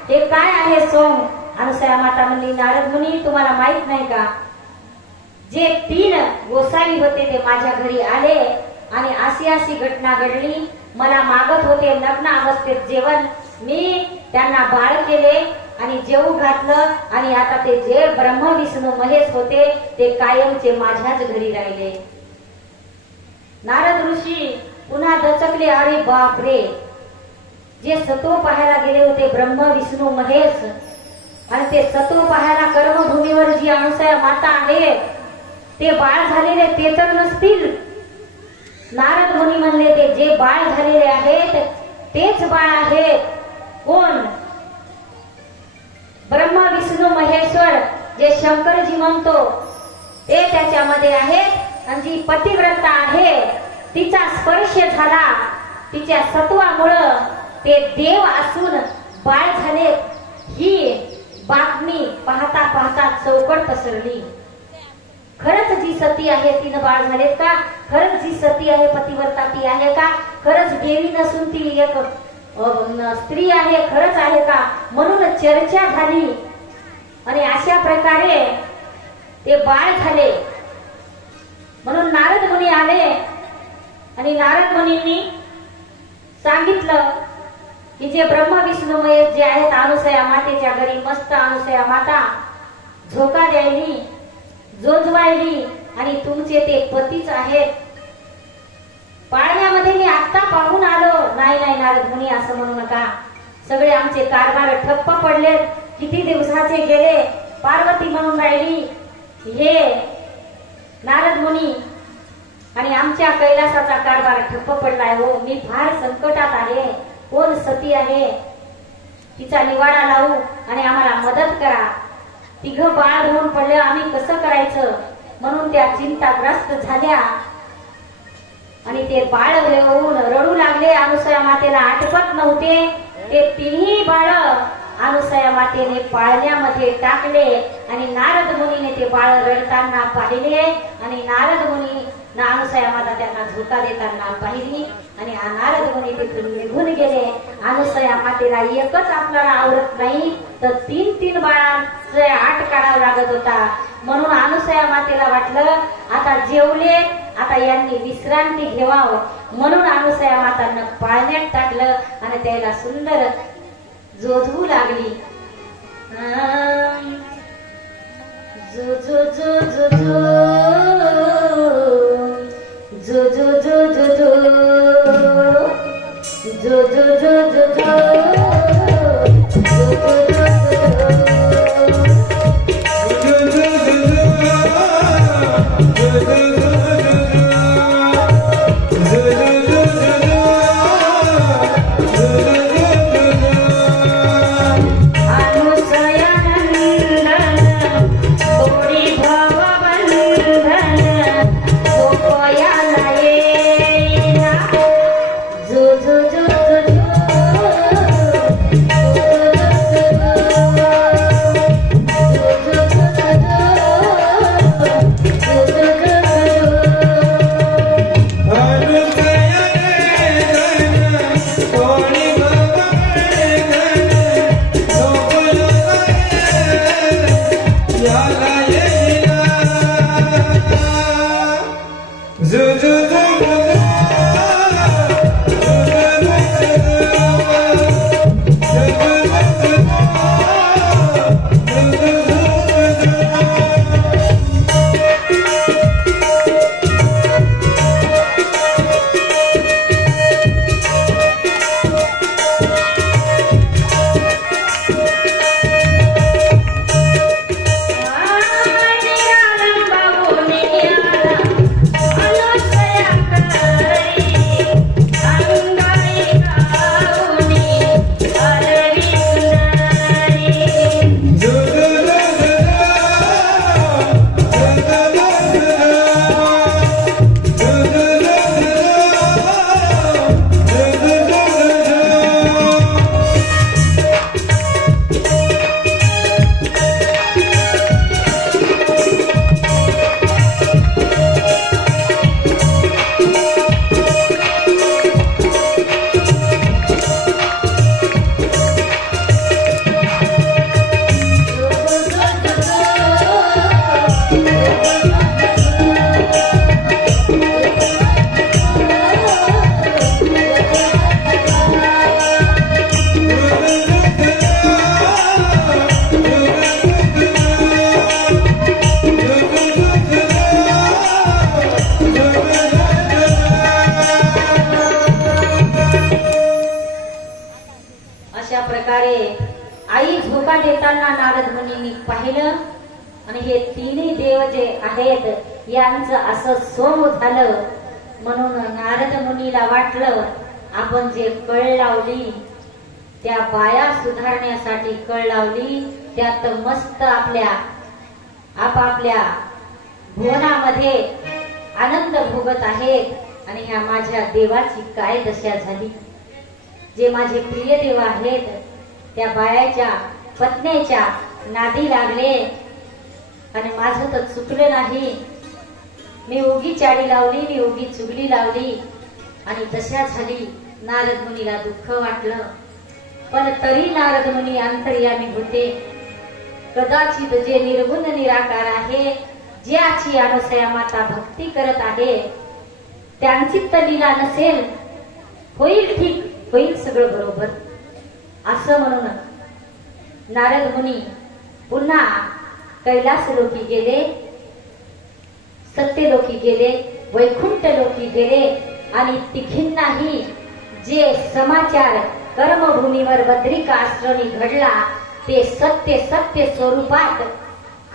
हे काय आहे सोम. अनुसया माता म्हणली, नारद मुनी तुम्हाला माहित नाही का, जे 3 गोसावी होते ते माझ्या घरी आले आणि अशी घटना घडली. मला मागत होते लग्न अवस्थेत जेवण, मी त्यांना बाळ केले आणि जेवू घातलं आणि आता ते जे ब्रह्म विष्णू महेश होते ते कायमचे माझ्याच घरी राहिले. नारद ऋषी पुन्हा दचकले, अरे बापरे, जे सत्व पाहायला गेले होते ब्रह्म विष्णू महेश आणि ते सत्व पाहायला कर्मभूमीवर जी अनुसया माता आहे ते बाळ झालेले ते तर नसतील. नारद मुनी म्हणले, ते जे बाळ झालेले आहेत तेच बाळ आहेत. कोण? ब्रह्म विष्णू महेश्वर जे शंकरजी म्हणतो ते त्याच्यामध्ये आहेत. आणि जी पतिव्रता आहे तिचा स्पर्श झाला, तिच्या सत्वामुळं ते देव असून बाळ झाले. ही बातमी पाहता पाहता चौकट पसरली. खरंच जी सती आहे तिनं बाळ झालेत का? खरंच जी सती आहे पतिव्रता ती आहे का? खरंच देवी नसून ती एक स्त्री आहे, खरंच आहे का? म्हणून चर्चा झाली आणि अशा प्रकारे ते बाळ झाले. म्हणून नारद मुनी आले आणि नारद मुनींनी सांगितलं की जे ब्रह्म विष्णू महेश जे आहेत अनुसया मातेच्या घरी मस्त अनुसया माता झोका द्यायली, जोजवायली आणि तुमचे ते पतीच आहेत. पाळण्यामध्ये मी आत्ता पाहून आलो. नाही नाही नारद मुनी असं म्हणू नका, सगळे आमचे कारभार ठप्प पडलेत, किती दिवसाचे गेले, पार्वती म्हणून राहिली. हे नारद मुनी आणि आमच्या कैलासाचा कारभार ठप्प पडलाय हो. मी फार संकटात आहे. कोण सती आहे तिचा निवाडा लावू आणि आम्हाला मदत करा. 3 बाळ होऊन पडले, आम्ही कसं करायचं म्हणून त्या चिंताग्रस्त झाल्या आणि ते बाळ होऊन रडू लागले. अनुसया मातेला आटपत नव्हते. ते 3 बाळ अनुसया मातेने पाळण्यामध्ये टाकले आणि नारद मुनीने ते बाळ रडताना पाहिले आणि नारद मुनी अनुसया माता त्यांना झोका देताना पाहिली आणि नारद मुनी तिथून निघून गेले. अनुसया मातेला एकच आपल्याला आवडत नाही तर 3 बाळांचे आट काढावा लागत होता. म्हणून अनुसया मातेला वाटलं आता जेवले, आता यांनी विश्रांती घेवावं. म्हणून अनुसया मातांना पाळण्यात टाकलं आणि त्याला सुंदर जोजवू लागली. जो जो जो जो जो जो जो जो जो जो जो जो जो जो अनुसया नंदन थोडी भव बंधन आई झोका देताना नारद मुनींनी पाहिलं आणि हे तिन्ही देव जे आहेत यांचं असं सोम झालं. म्हणून नारद मुनीला वाटलं आपण जे कळ लावली त्या बाया सुधारण्यासाठी कळ लावली, त्यात मस्त आपल्या आपापल्या भुवनामध्ये आनंद भोगत आहेत आणि ह्या माझ्या देवाची काय दशा झाली. जे माझे प्रिय देव आहेत त्या बायाच्या पत्नीच्या नादी लागले आणि माझं तर चुकलं नाही. मी उगी चाडी लावली, मी उगी चुगली लावली आणि दशा झाली. नारद मुनीला दुःख वाटलं, पण तरी नारद मुनी अंतर्यामी होते. कदाचित जे निर्गुण निराकार आहे, ज्याची अनुसया माता भक्ती करत आहे, त्यांची तर लीला नसेल, होईल ठीक, होईल सगळं बरोबर असं म्हणून नारद मुनी पुन्हा कैलास लोकी गेले, सत्यलोकी गेले, वैकुंठ लोकी गेले आणि तिघींनाही जे समाचार कर्मभूमीवर बद्रिका आश्रमी घडला ते सत्य सत्य स्वरूपात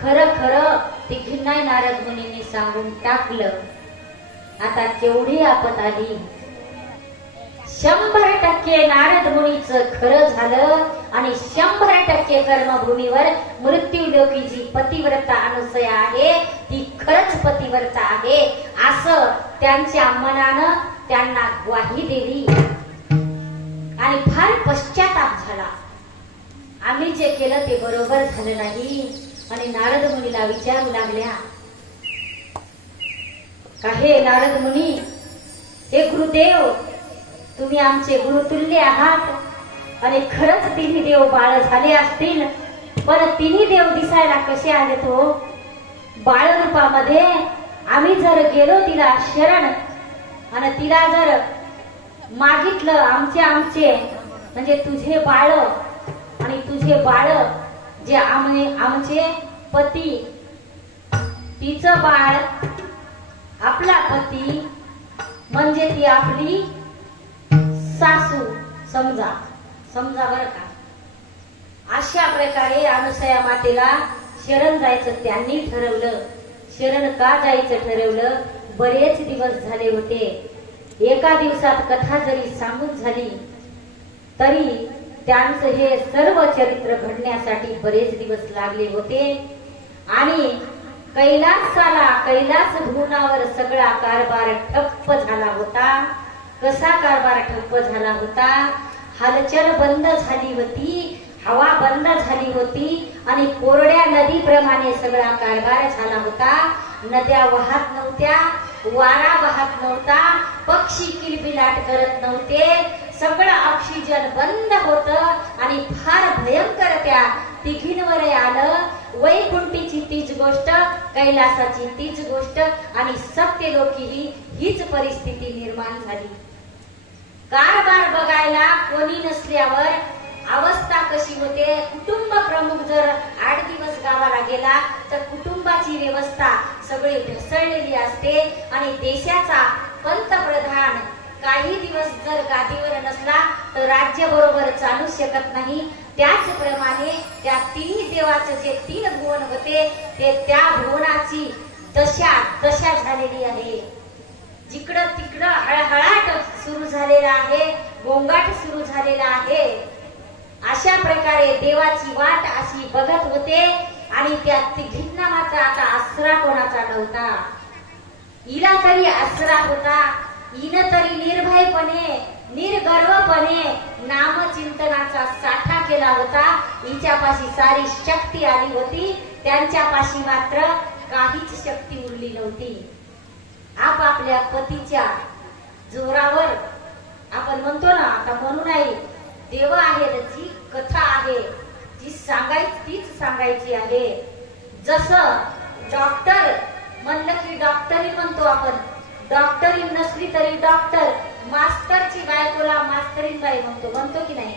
खरं खरं तिघींना नारद मुनींनी सांगून टाकलं. आता केवढी आपत आली. 100% नारद मुनीचं खरं झालं आणि 100% कर्मभूमीवर मृत्यूलोकी जी पतिव्रता अनुसया आहे ती खरंच पतिव्रता आहे असं त्यांच्या मनानं त्यांना ग्वाही दिली आणि फार पश्चाताप झाला. आम्ही जे केलं ते बरोबर झालं नाही. आणि नारद मुनीला विचारू लागल्या, हे नारद मुनी, हे गुरुदेव, तुम्ही आमचे गुरुतुल्य आहात आणि खरंच तिन्ही देव बाळ झाले असतील, पण तिन्ही देव दिसायला कसे आहेत हो? बाळ रूपामध्ये आम्ही जर गेलो तिला शरण आणि तिला जर मागितलं आमचे म्हणजे तुझे बाळ आणि तुझे बाळ जे आमचे पती, तिचं बाळ आपला पती म्हणजे ती आपली सासू समजा बर का. अशा प्रकारे अनुसया मातेला शरण जायचं त्यांनी ठरवलं. शरण का जायचं ठरवलं? बरेच दिवस झाले होते. एका दिवसात कथा जरी सांगून झाली तरी त्यांचं हे सर्व चरित्र घडण्यासाठी बरेच दिवस लागले होते. आणि कैलास भुवनावर सगळा कारभार ठप्प झाला होता. कसा कारभार ठप्प झाला होता? हालचाल बंद झाली होती, हवा बंद झाली होती आणि कोरड्या नदीप्रमाणे सगळा कारभार झाला होता. नद्या वाहत नव्हत्या, वारा वाहत नव्हता, पक्षी किलबिलाट करत नव्हते, सगळं ऑक्सिजन बंद होतं आणि फार भयंकर त्या तिघींवर आलं. वैकुंठीची तीच गोष्ट, कैलासाची तीच गोष्ट आणि सत्यलोकी हीच परिस्थिती निर्माण झाली. कारभार बघायला कोणी नसल्यावर अवस्था कशी होते. कुटुंब प्रमुख जर 8 दिवस गावाला गेला तर कुटुंबाची व्यवस्था सगळी ढसळलेली असते आणि देशाचा पंतप्रधान काही दिवस जर गादीवर नसला तर राज्य बरोबर चालू शकत नाही. त्याचप्रमाणे त्या तिन्ही देवाचे जे 3 भुवन होते ते त्या भुवनाची दशा झालेली आहे. जिकडं तिकडं हळहळाट सुरू झालेला आहे, गोंगाट सुरू झालेला आहे. अशा प्रकारे देवाची वाट अशी बघत होते आणि त्या तिघींना मात्र आता आसरा कोणाचा नव्हता. हिला तरी आसरा होता. हिनं तरी निर्भयपणे निर्गर्वपणे नामचिंतनाचा साठा केला होता. हिच्यापाशी सारी शक्ती आली होती, त्यांच्यापाशी मात्र काहीच शक्ती उरली नव्हती. आपापल्या पतीच्या जोरावर आपण म्हणतो ना, आता म्हणू नाही, देव आहे, जी कथा आहे जी तीच सांगायची आहे. जसं डॉक्टर म्हणलं की डॉक्टरी म्हणतो आपण, डॉक्टरी नसली तरी डॉक्टर, मास्तरची बायकोला मास्तरीन बाई म्हणतो की नाही.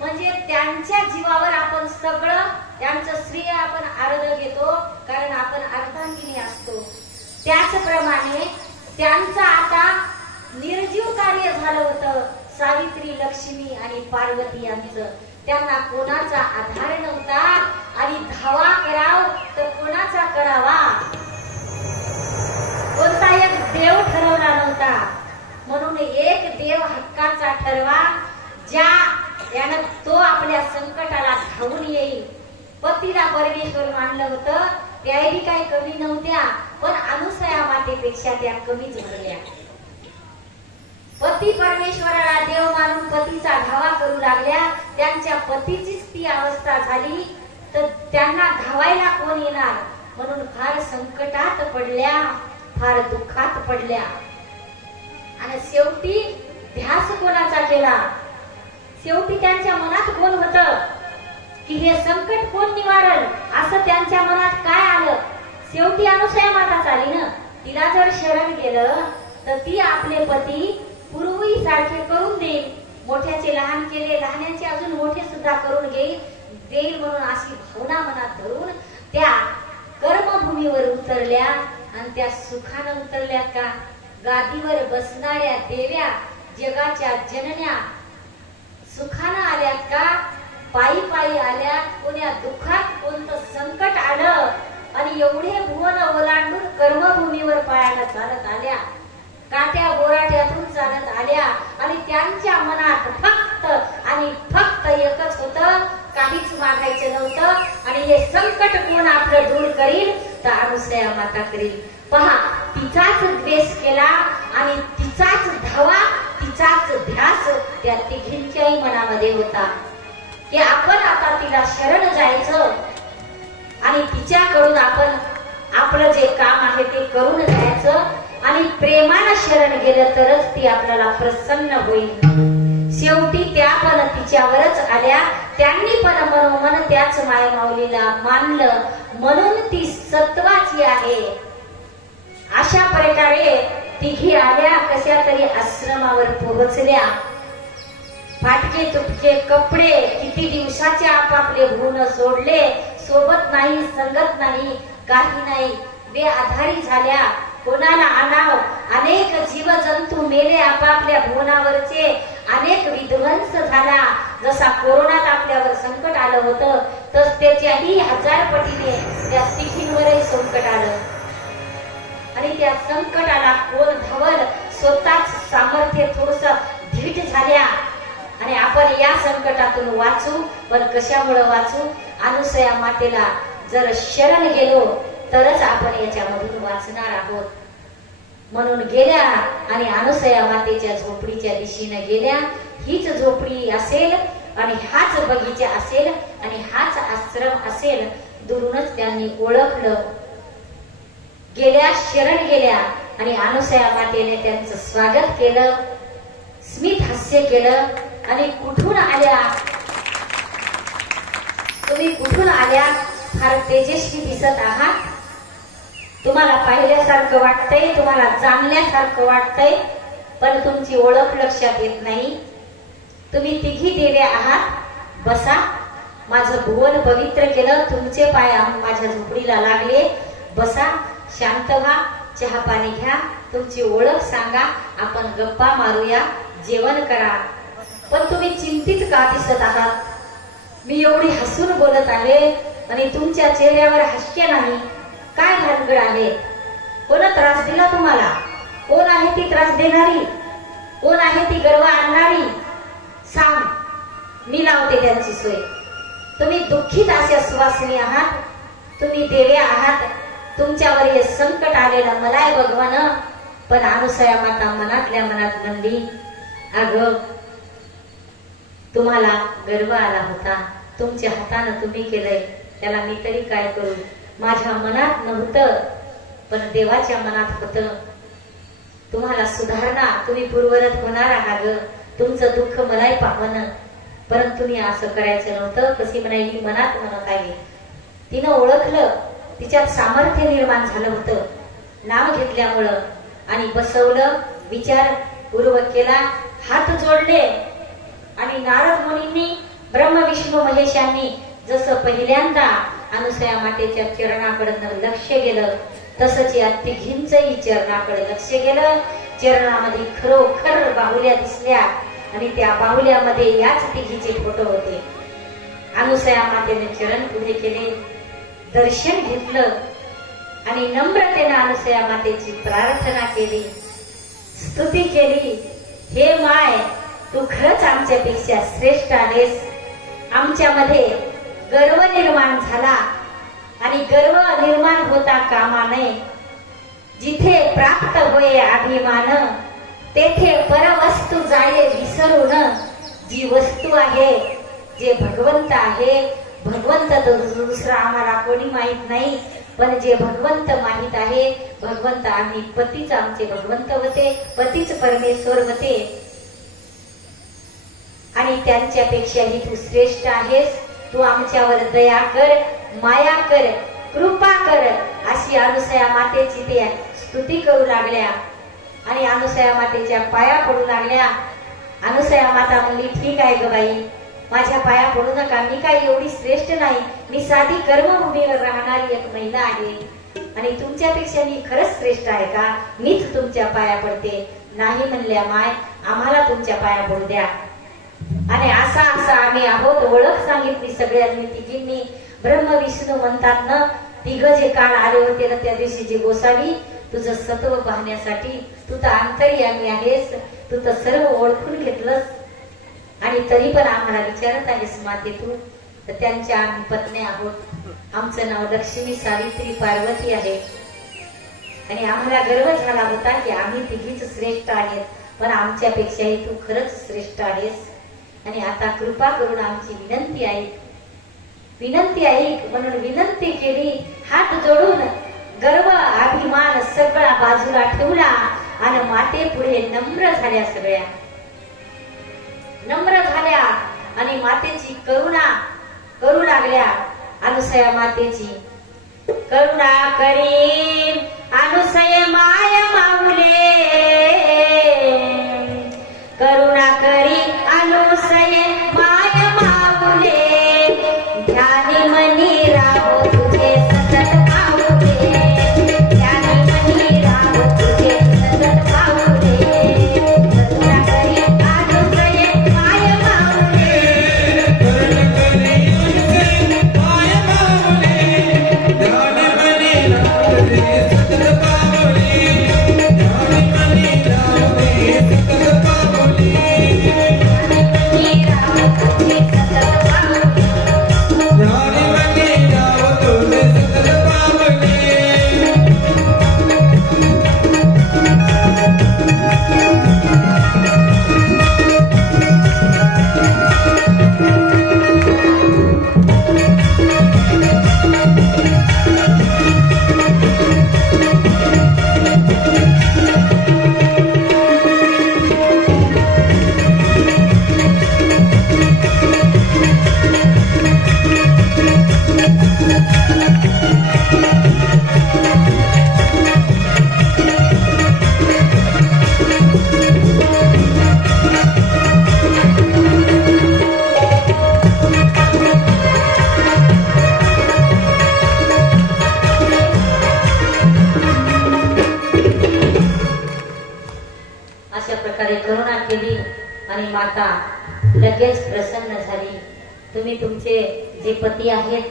म्हणजे त्यांच्या जीवावर आपण सगळं त्यांचं श्रेय आपण अर्ध घेतो, कारण आपण अर्धांगिनी असतो. त्याचप्रमाणे त्यांचं आता निर्जीव कार्य झालं होतं. सावित्री, लक्ष्मी आणि पार्वती यांचं. त्यांना कोणाचा आधार नव्हता आणि धावा कराव तर कोणाचा करावा, कोणता एक देव ठरवला नव्हता. म्हणून एक देव हक्काचा ठरवा, ज्या यानं तो आपल्या संकटाला धावून येईल. पतीला परमेश्वर मानलं होतं, त्याही काही कमी नव्हत्या, पण अनुसया मातेपेक्षा त्या कमीच भरल्या. पती परमेश्वराला देव मानून पतीचा धावा करू लागल्या. त्यांच्या पतीचीच ती अवस्था झाली तर त्यांना धावायला कोण येणार. म्हणून फार संकटात पडल्या, फार दुःखात पडल्या. आणि शेवटी ध्यास कोणाचा केला. शेवटी त्यांच्या मनात कोण होतं की हे संकट कोण निवारल, असं त्यांच्या मनात काय आलं. शेवटी अनुसया माता आली ना. तिला जर शरण गेलं तर ती आपले पती पूर्वी सारखे करून देईल. मोठ्याचे लहान केले, लहानाचे अजून मोठे सुद्धा करून देईल म्हणून अशी भावना मनात धरून त्या कर्मभूमीवर उतरल्या. आणि त्या सुखानं उतरल्या का. गादीवर बसणाऱ्या देव्या, जगाच्या जनन्या सुखानं आल्यात का, पायी पायी आल्या. कोण्या दुःखात कोणतं संकट आलं आणि एवढे भुवन ओलांडून कर्मभूमीवर पायाला चालत आल्या, काट्या बोराट्यातून चालत आल्या. आणि त्यांच्या मनात फक्त आणि फक्त एकच होतं, काहीच मागायचं नव्हतं. आणि हे संकट कोण आपलं दूर करील तर अनुसया माता करील. पहा, तिचाच द्वेष केला आणि तिचाच धावा, तिचाच ध्यास त्या तिघींच्याही मनामध्ये होता की आपण आता तिला शरण जायचं आणि तिच्याकडून आपण आपलं जे काम आहे ते करून जायचं. आणि प्रेमानं शरण गेलं तरच ती आपल्याला प्रसन्न होईल. शेवटी त्या पण तिच्यावरच आल्या. त्यांनी पण मनोमन त्याच मायमाऊलीला मानलं, म्हणून ती सत्वाची आहे. अशा प्रकारे तिघी आल्या, कशा तरी आश्रमावर पोहोचल्या. फाटके तुटके कपडे, किती दिवसाचे आपापले भुवन सोडले, सोबत नाही, संगत नाही, काही नाही, बेआधारी झाल्या. कोणाला आणाव. अनेक जीव जंतू मेले आपापल्या भुवनावरचे. अनेक विध्वंस झाला. जसा कोरोनात आपल्यावर संकट आलं होतं तस त्याच्याही 1000 पटीने त्या तिघींवरही संकट आलं. आणि त्या संकटाला कोण धावल. स्वतःच सामर्थ्य थोडस धीट झाल्या आणि आपण या संकटातून वाचू. पण कशामुळे वाचू. अनुसया मातेला जर शरण गेलो तरच आपण याच्यामधून वाचणार आहोत. म्हणून गेल्या आणि अनुसया मातेच्या झोपडीच्या दिशेने गेल्या. हीच झोपडी असेल आणि हाच बगीचा असेल आणि हाच आश्रम असेल. दुरूनच त्यांनी ओळखलं. गेल्या, शरण गेल्या आणि अनुसया मातेने त्यांचं स्वागत केलं, स्मित हास्य केलं. आणि कुठून आल्या, तुम्ही कुठून आल्या फार तेजस्वी दिसत आहात. तुम्हाला पाहिल्यासारखं वाटतंय, तुम्हाला जाणल्यासारखं वाटतंय, पण तुमची ओळख लक्षात येत नाही. तुम्ही तिघी देव्या आहात. बसा. माझं भुवन पवित्र केलं. तुमचे पाय माझ्या झोपडीला लागले. बसा, शांत व्हा, चहा पाणी घ्या, तुमची ओळख सांगा, आपण गप्पा मारूया, जेवण करा. पण तुम्ही चिंतित का दिसत आहात? मी एवढी हसून बोलत आहे आणि तुमच्या चेहऱ्यावर हास्य नाही. काय भानगड आहे? कोण त्रास दिला तुम्हाला? कोण आहे ती त्रास देणारी? कोण आहे ती गर्व आणणारी? सांग, मी लावते त्यांची सोय. तुम्ही दुःखित अशा सुवासिनी आहात. तुम्ही देव्या आहात. तुमच्यावर हे संकट आलेलं मलाय भगवान. पण अनुसया माता मनातल्या मनात म्हणली, अगं तुम्हाला गर्व आला होता, तुमच्या हातानं तुम्ही केलंय, त्याला मी तरी काय करू? माझ्या मनात नव्हतं, पण देवाच्या मनात होतं. तुम्हाला सुधारणा, तुम्ही पूर्वरत होणार आहात. तुमचं दुःख मलाही पाहणं, परंतु तुम्ही असं करायचं नव्हतं. कशी म्हणायची मनात म्हणत आहे. तिनं ओळखलं, तिच्यात सामर्थ्य निर्माण झालं होतं नाम घेतल्यामुळं. आणि बसवलं, विचार पूर्वक केला, हात जोडले. आणि नारद मुनींनी, ब्रह्म विष्णू महेशांनी जसं पहिल्यांदा अनुसया मातेच्या चरणाकडे लक्ष गेलं, तसंच या तिघींचंही चरणाकडे लक्ष गेलं. चरणामध्ये खरोखर बाहुल्या दिसल्या आणि त्या बाहुल्यामध्ये याच तिघीचे फोटो होते. अनुसया मातेने चरण पुढे केले, दर्शन घेतलं आणि नम्रतेने अनुसया मातेची प्रार्थना केली, स्तुती केली. हे माय, तू खरंच आमच्यापेक्षा श्रेष्ठ आहेस. आमच्यामध्ये गर्व निर्माण झाला आणि गर्व निर्माण होता कामा नये. जिथे प्राप्त होये अभिमान, तेथे परवस्तू जाये विसरून. जी वस्तू आहे, जे भगवंत आहे, भगवंत दुसरा आम्हाला कोणी माहित नाही, पण जे भगवंत माहित आहे, भगवंत आम्ही पतीच आमचे भगवंत होते, पतीच परमेश्वर होते. आणि त्यांच्यापेक्षाही तू श्रेष्ठ आहेस. तू आमच्यावर दया कर, माया कर, कृपा कर. अशी अनुसया मातेची ते स्तुती करू लागल्या आणि अनुसया मातेच्या पाया पडू लागल्या. अनुसया माता म्हणली, ठीक आहे ग बाई, माझ्या पाया पडू नका, मी काही एवढी श्रेष्ठ नाही, मी साधी कर्मभूमीवर राहणारी एक महिला आहे. आणि तुमच्यापेक्षा मी खरंच श्रेष्ठ आहे का? मीच तुमच्या पाया पडते. नाही म्हणल्या माय, आम्हाला तुमच्या पाया पडू द्या. आणि असा असा आम्ही आहोत. ओळख सांगितली सगळ्यांनी तिघींनी. ब्रह्म विष्णू म्हणतात ना, तिघ जे काळ आले होते ना त्या दिवशी, जे गोसावी, तुझं सत्व पाहण्यासाठी. तू तर अंतर्यामी आहेस, तू तर सर्व ओळखून घेतलंस आणि तरी पण आम्हाला विचारत आहेस माते तू. तर त्यांच्या आम्ही पत्नी आहोत. आमचं नाव लक्ष्मी, सावित्री, पार्वती आहे. आणि आम्हाला गर्व झाला होता की आम्ही तिघीच श्रेष्ठ आहेत, पण आमच्यापेक्षाही तू खरंच श्रेष्ठ आहेस. आणि आता कृपा करून आमची विनंती ऐक, विनंती ऐक. म्हणून विनंती केली, हात जोडून. गर्व अभिमान सगळा बाजूला ठेवला आणि माते पुढे नम्र झाल्या. सगळ्या नम्र झाल्या आणि मातेची करुणा करू लागल्या. अनुसया मातेची करुणा करी अनुसय माय माऊले, करुणा करी अनुसय माय माऊले. ध्यानी मनी राहो तुझे सतत पाऊले, ध्यानी मनी राहो तुझे सतत पाऊले. करुणा करी अनुसय माय माऊले, करुणा करी अनुसय माय माऊले. ध्यानी मनी राहो तुझे सतत पाऊले, ध्यानी मनी प्रकारे करुणा केली आणि माता लगेच प्रसन्न झाली. तुम्ही तुमचे जे पती आहेत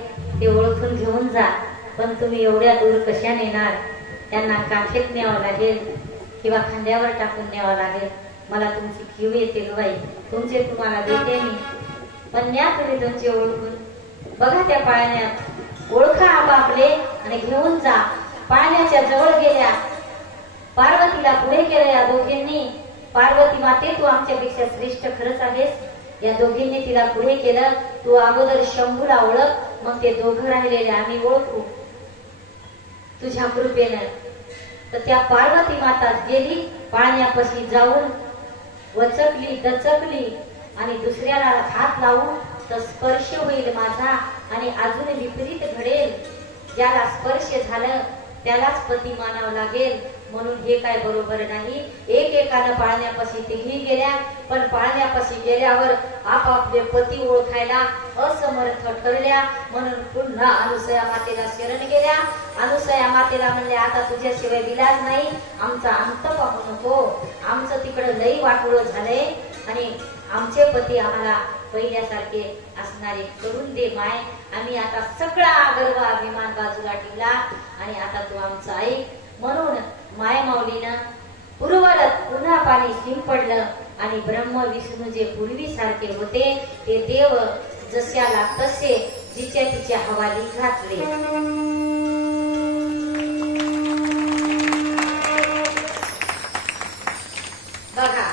ते ओळखून घेऊन जा, पण तुम्ही एवढ्या दूर कशा नेणार? त्यांना काखेत न्यावं लागेल किंवा खांद्यावर टाकून न्यावं लागेल. मला तुमची किव येते बाई, तुमचे तुम्हाला देते मी, पण न्या तुम्ही तुमचे ओळखून. बघा त्या पाळण्यात ओळखा आपापले आणि घेऊन जा. पाळण्याच्या जवळ गेल्या, पार्वतीला पुढे केलं या दोघींनी. पार्वती माते, तू आमच्यापेक्षा श्रेष्ठ खरंच आहेस. या दोघींनी तिला पुढे केलं. तू अगोदर शंभूला ओळख, मग ते दोघं राहिलेले आम्ही ओळखू तुझ्या कृपेनं. तर त्या पार्वती माता गेली, पाळण्यापाशी जाऊन वचकली दचकली आणि दुसऱ्याला हात लावून तर स्पर्श होईल माझा आणि अजून विपरीत घडेल. ज्याला स्पर्श झालं त्यालाच पती मानावं लागेल, म्हणून हे काय बरोबर नाही. एकेकानं पाळण्यापाशी तिघी गेल्या, पण पाळण्यापाशी गेल्यावर आपापले पती ओळखायला असमर्थ ठरल्या. म्हणून पुन्हा अनुसया मातेला शरण गेल्या. अनुसया मातेला म्हणले, आता तुझ्याशिवाय विलाज नाही, आमचा अंत पाहू नको. आमचं तिकडं लई वाटोळं झालंय आणि आमचे पती आम्हाला पहिल्यासारखे असणारे करून दे माय. आम्ही आता सगळा गर्व अभिमान बाजूला ठेवला आणि आता तू आमचं ऐक. म्हणून माय माऊलीनं पूर्वरत पुन्हा पाणी शिंपडलं आणि ब्रह्म विष्णू जे पूर्वी सारखे होते ते देव जशाला तसे जिच्या तिच्या हवाली घातले. बघा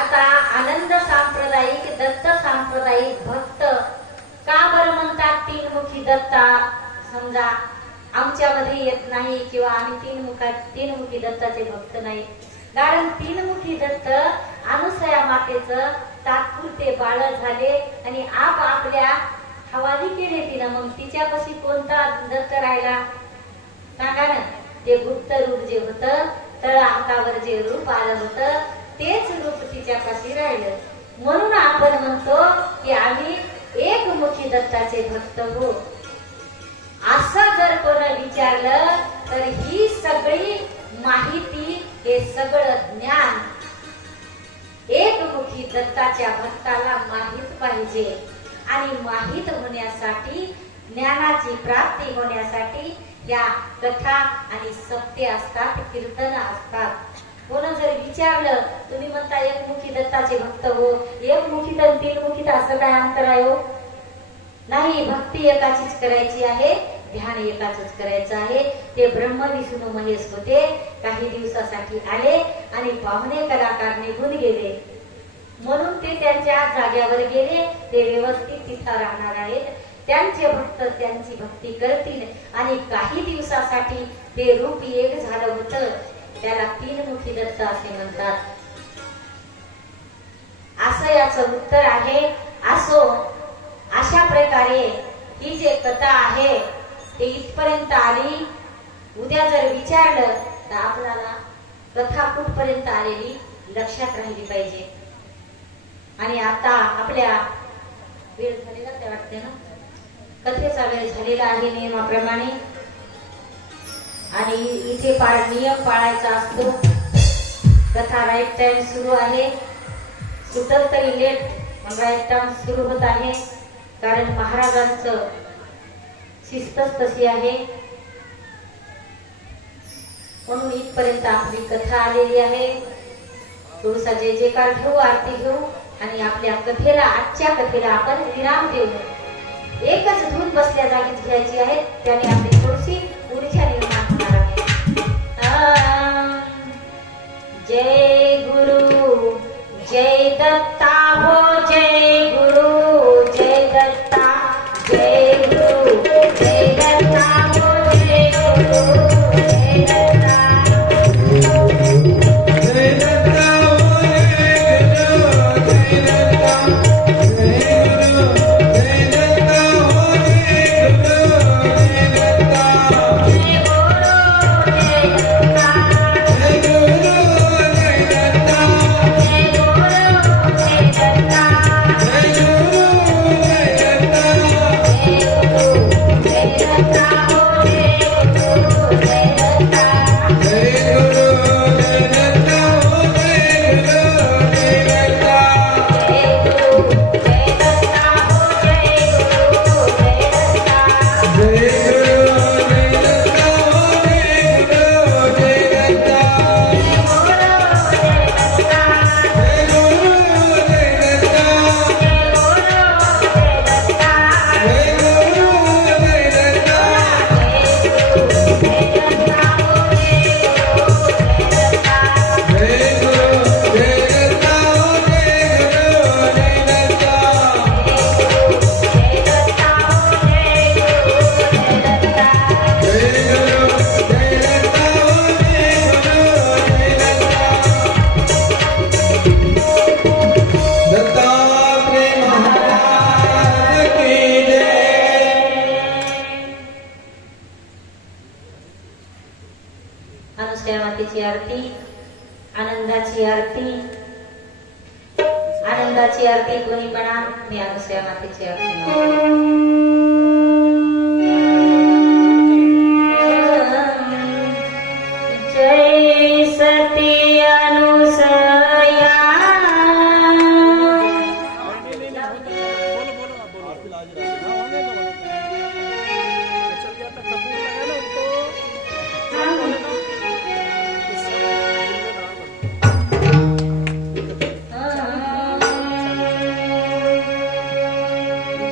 आता आनंद सांप्रदायिक दत्त सांप्रदायिक भक्त का बरं म्हणतात तीनमुखी दत्ता? समजा आमच्यामध्ये येत नाही किंवा आम्ही तीनमुखी दत्ताचे भक्त नाही, कारण तीनमुखी दत्त अनुसया मातेचं तात्पुरते बाळ झाले आणि आप आपल्या हवाली केले तिनं. मग तिच्यापाशी कोणता दत्त राहिला सांगा ना? ते गुप्त रूप जे होतं, तळ हातावर जे रूप आलं होतं तेच रूप तिच्यापाशी राहिलं. म्हणून आपण म्हणतो की आम्ही एकमुखी दत्ताचे भक्त हो. असं जर कोण विचारलं तर ही सगळी माहिती, हे सगळं ज्ञान एकमुखी दत्ताच्या भक्ताला माहित पाहिजे. आणि माहित होण्यासाठी, ज्ञानाची प्राप्ती होण्यासाठी या कथा आणि सत्य असतात, कीर्तन असतात. कोण जर विचारलं, तुम्ही म्हणता एकमुखी दत्ताचे भक्त हो, एकमुखी तर तीनमुखीत असं काय अंतर आहे हो? नाही, भक्ती एकाचीच करायची आहे, ध्यान एकाच करायचं आहे. ते ब्रह्म विष्णू महेश होते, काही दिवसासाठी आले आणि पाहुणे कलाकार निघून गेले. म्हणून ते त्यांच्या जाग्यावर गेले. ते व्यवस्थित तिथं राहणार आहेत. त्यांचे भक्त त्यांची भक्ती करतील आणि काही दिवसासाठी ते रूप एक झालं होतं. त्याला तीनमुखी दत्त असे म्हणतात. असं याचं उत्तर आहे. असो, अशा प्रकारे ही जे कथा आहे ते इथपर्यंत आली. उद्या जर विचारलं तर आपल्याला कथा कुठपर्यंत आलेली लक्षात राहिली पाहिजे. आणि आता आपल्या वेळ झालेला ते वाटते ना, कथेचा वेळ झालेला आहे नियमाप्रमाणे. आणि इथे नियम पाळायचा असतो. कथा राईट टाइम सुरू आहे. सुटल तरी लेट, पण राईट टाइम सुरू होत आहे, कारण महाराजांचं शिस्तच तशी आहे. म्हणून इथपर्यंत आपली कथा आलेली आहे. थोडासा जय जयकार घेऊ, आरती घेऊ आणि आपल्या कथेला, आजच्या कथेला आपण विराम देऊ. एकच धून बसल्या जागीच घ्यायची आहे, त्याने आपली थोडीशी ऊर्जा निर्माण होणार आहे. जय गुरु जय दत्ता हो, जय गुरु जय दत्ता, जय गुरु जय दत्ता हो, जय गुरु जय दत्ता. जय आनंदाची आरती कोणी म्हणा. मी अनुसया मातेची आरती जय सती अनुसया.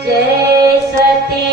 जय सती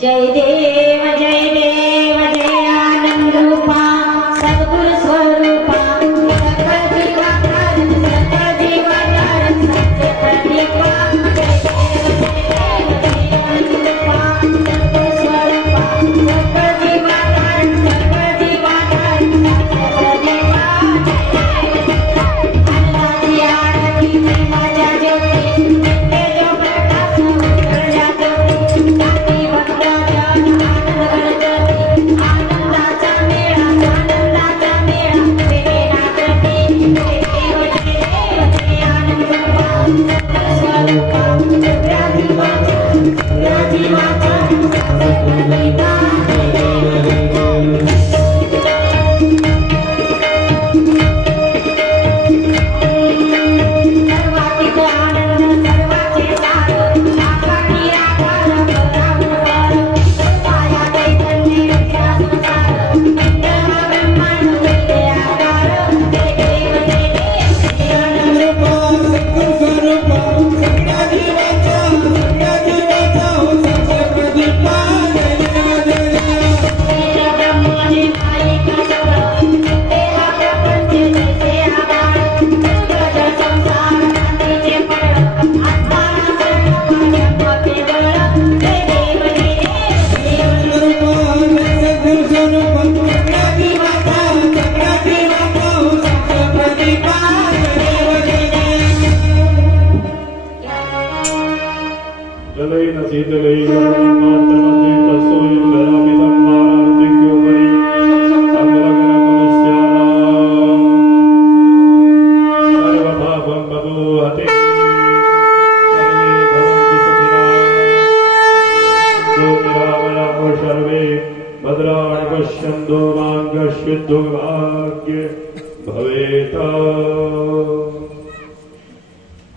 जय देव जय देव जय आनंद रूपा सद्गुरु स्वरूपा सकल जीवाधारण सत्य प्रदीपा जय देव जय आनंद रूपा सद्गुरु स्वरूपा सकल जीवाधारण सत्य प्रदीपा अनंताची आरती प्रेमाच्या ज्योती नित्य जो प्रकाश उजळल्या ज्योती शांती भक्ताच्या आनंदाचा मेळा वेगळी नाचती जय देव जय आनंद रूपा स्वरूपा राजीवाचा प्रदीपा सर्वातीत आनंद सर्वाचे सार आकाशी आकार बराबर माया चैतन्य रक्षा संसार नित्य ब्रह्मांड वेगळे आकार जय देव जय आनंद ब्रह्मणे मायिका सगळं देहा प्रपंच जैसे आभाळ दुर्गज संसार शांतीचे फळ आत्माना माझ्या केवळ जय देव जय जलैन शीतलैः मातरमते तस्सोऽयं धरामिदं मानदिग्योपरि अग्रगणमनुष्याणां सर्वपापं बभूवते सर्वे भवन्तु सुखिनः सुखिरामयामो सर्वे भद्राणि पश्यन्तु मा कश्चिद्दुर्भाग्य भवेत्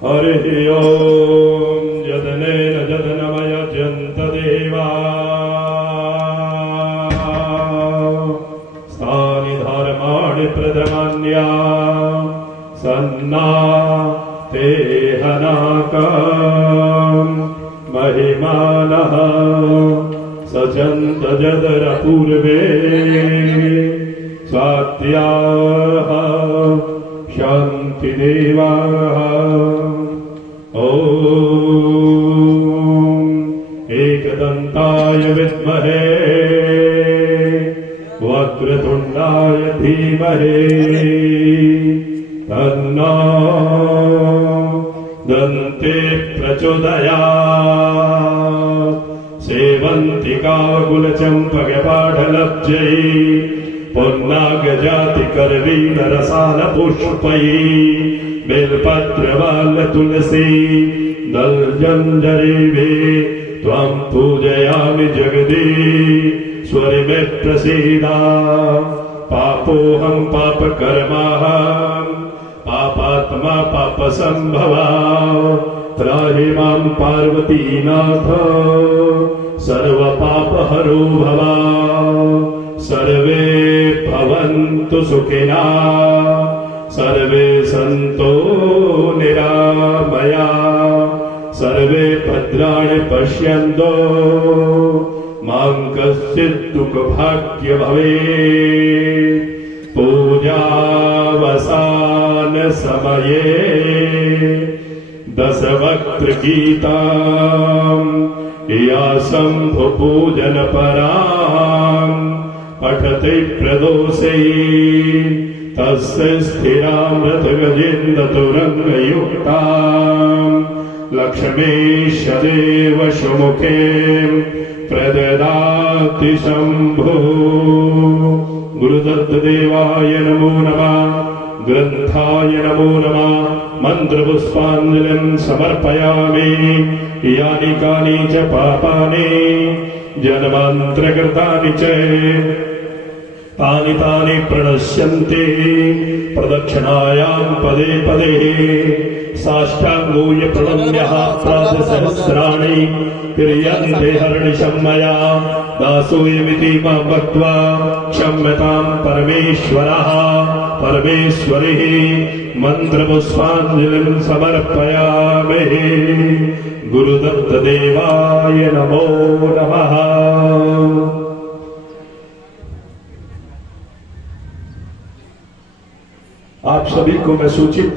हरिः ओम् जदनेन जदनमयजन्त देवा स्थानि धर्माणि प्रथमान्या सन्ना ते हनाकम् महिमानः सजन्त जदरपूर्वे स्वात्याः शान्तिदेवाः ॐ एकदन्ताय विद्महे वक्रतुण्डाय धीमहि तन्नो दन्ते प्रचोदयात् सेवन्तिकाकुलचम्पकपाठलब्जै पुन्नागजातिकरवीररसालपुष्पै बेलपत्रवाल तुलसी दलजंजरीवे त्वं पूजयामि जगदीश्वरि मे प्रसीदा पापोऽहं पापकर्माहं पापात्मा पापसंभवा त्राहि मां पार्वतीनाथ सर्वपापहरो भव सर्वे भवन्तु सुखिना सर्वे सन्तो निरामया सर्वे भद्राणि पश्यन्तो मां कश्चित् दुःखभाग्य भवेत् पूजावसान समये दशवक्त्र गीताम् या शम्भु पूजन पराम् पठति प्रदोषे तस्य स्थिरामृत गजेन्द्रतुरङ्गयुक्ताम् लक्ष्मीशदेव सुमुखे प्रददाति शम्भो गुरुदत्तदेवाय नमो नमः ग्रन्थाय नमो नमः मन्त्रपुष्पाञ्जलिं समर्पयामि यानि कानि च पापानि जन्मान्तरकृतानि च तानि तानि प्रणश्यन्ति प्रदक्षिणायां पदे पदे साष्टाङ्गूय प्रणम्यः प्रातःसहस्राणि क्रियन्ते हर्निशं मया दासोऽयमिति मां वक्त्वा क्षम्यतां परमेश्वरः परमेश्वरिः मन्त्रपुष्पाञ्जलिं समर्पयामि गुरुदत्तदेवाय नमो नमः। आप सभी को मैं सूचित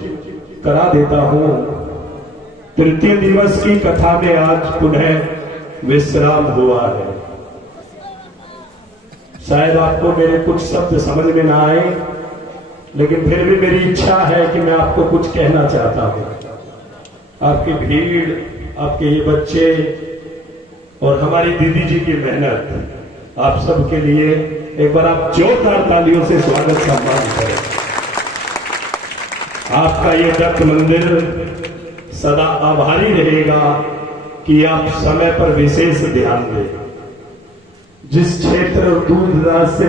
करा देता हूं, तृतीय दिवस की कथा में आज पुनः विश्राम हुआ है। शायद आपको मेरे कुछ शब्द समझ में ना आए, लेकिन फिर भी मेरी इच्छा है कि मैं आपको कुछ कहना चाहता हूं। आपकी भीड़, आपके ये बच्चे और हमारी दीदी जी की मेहनत, आप सबके लिए एक बार आप जोरदार तालियों से स्वागत सम्मान करें। आपका ये दत्त मंदिर सदा आभारी रहेगा कि आप समय पर विशेष ध्यान दें। जिस क्षेत्र दूर दराज से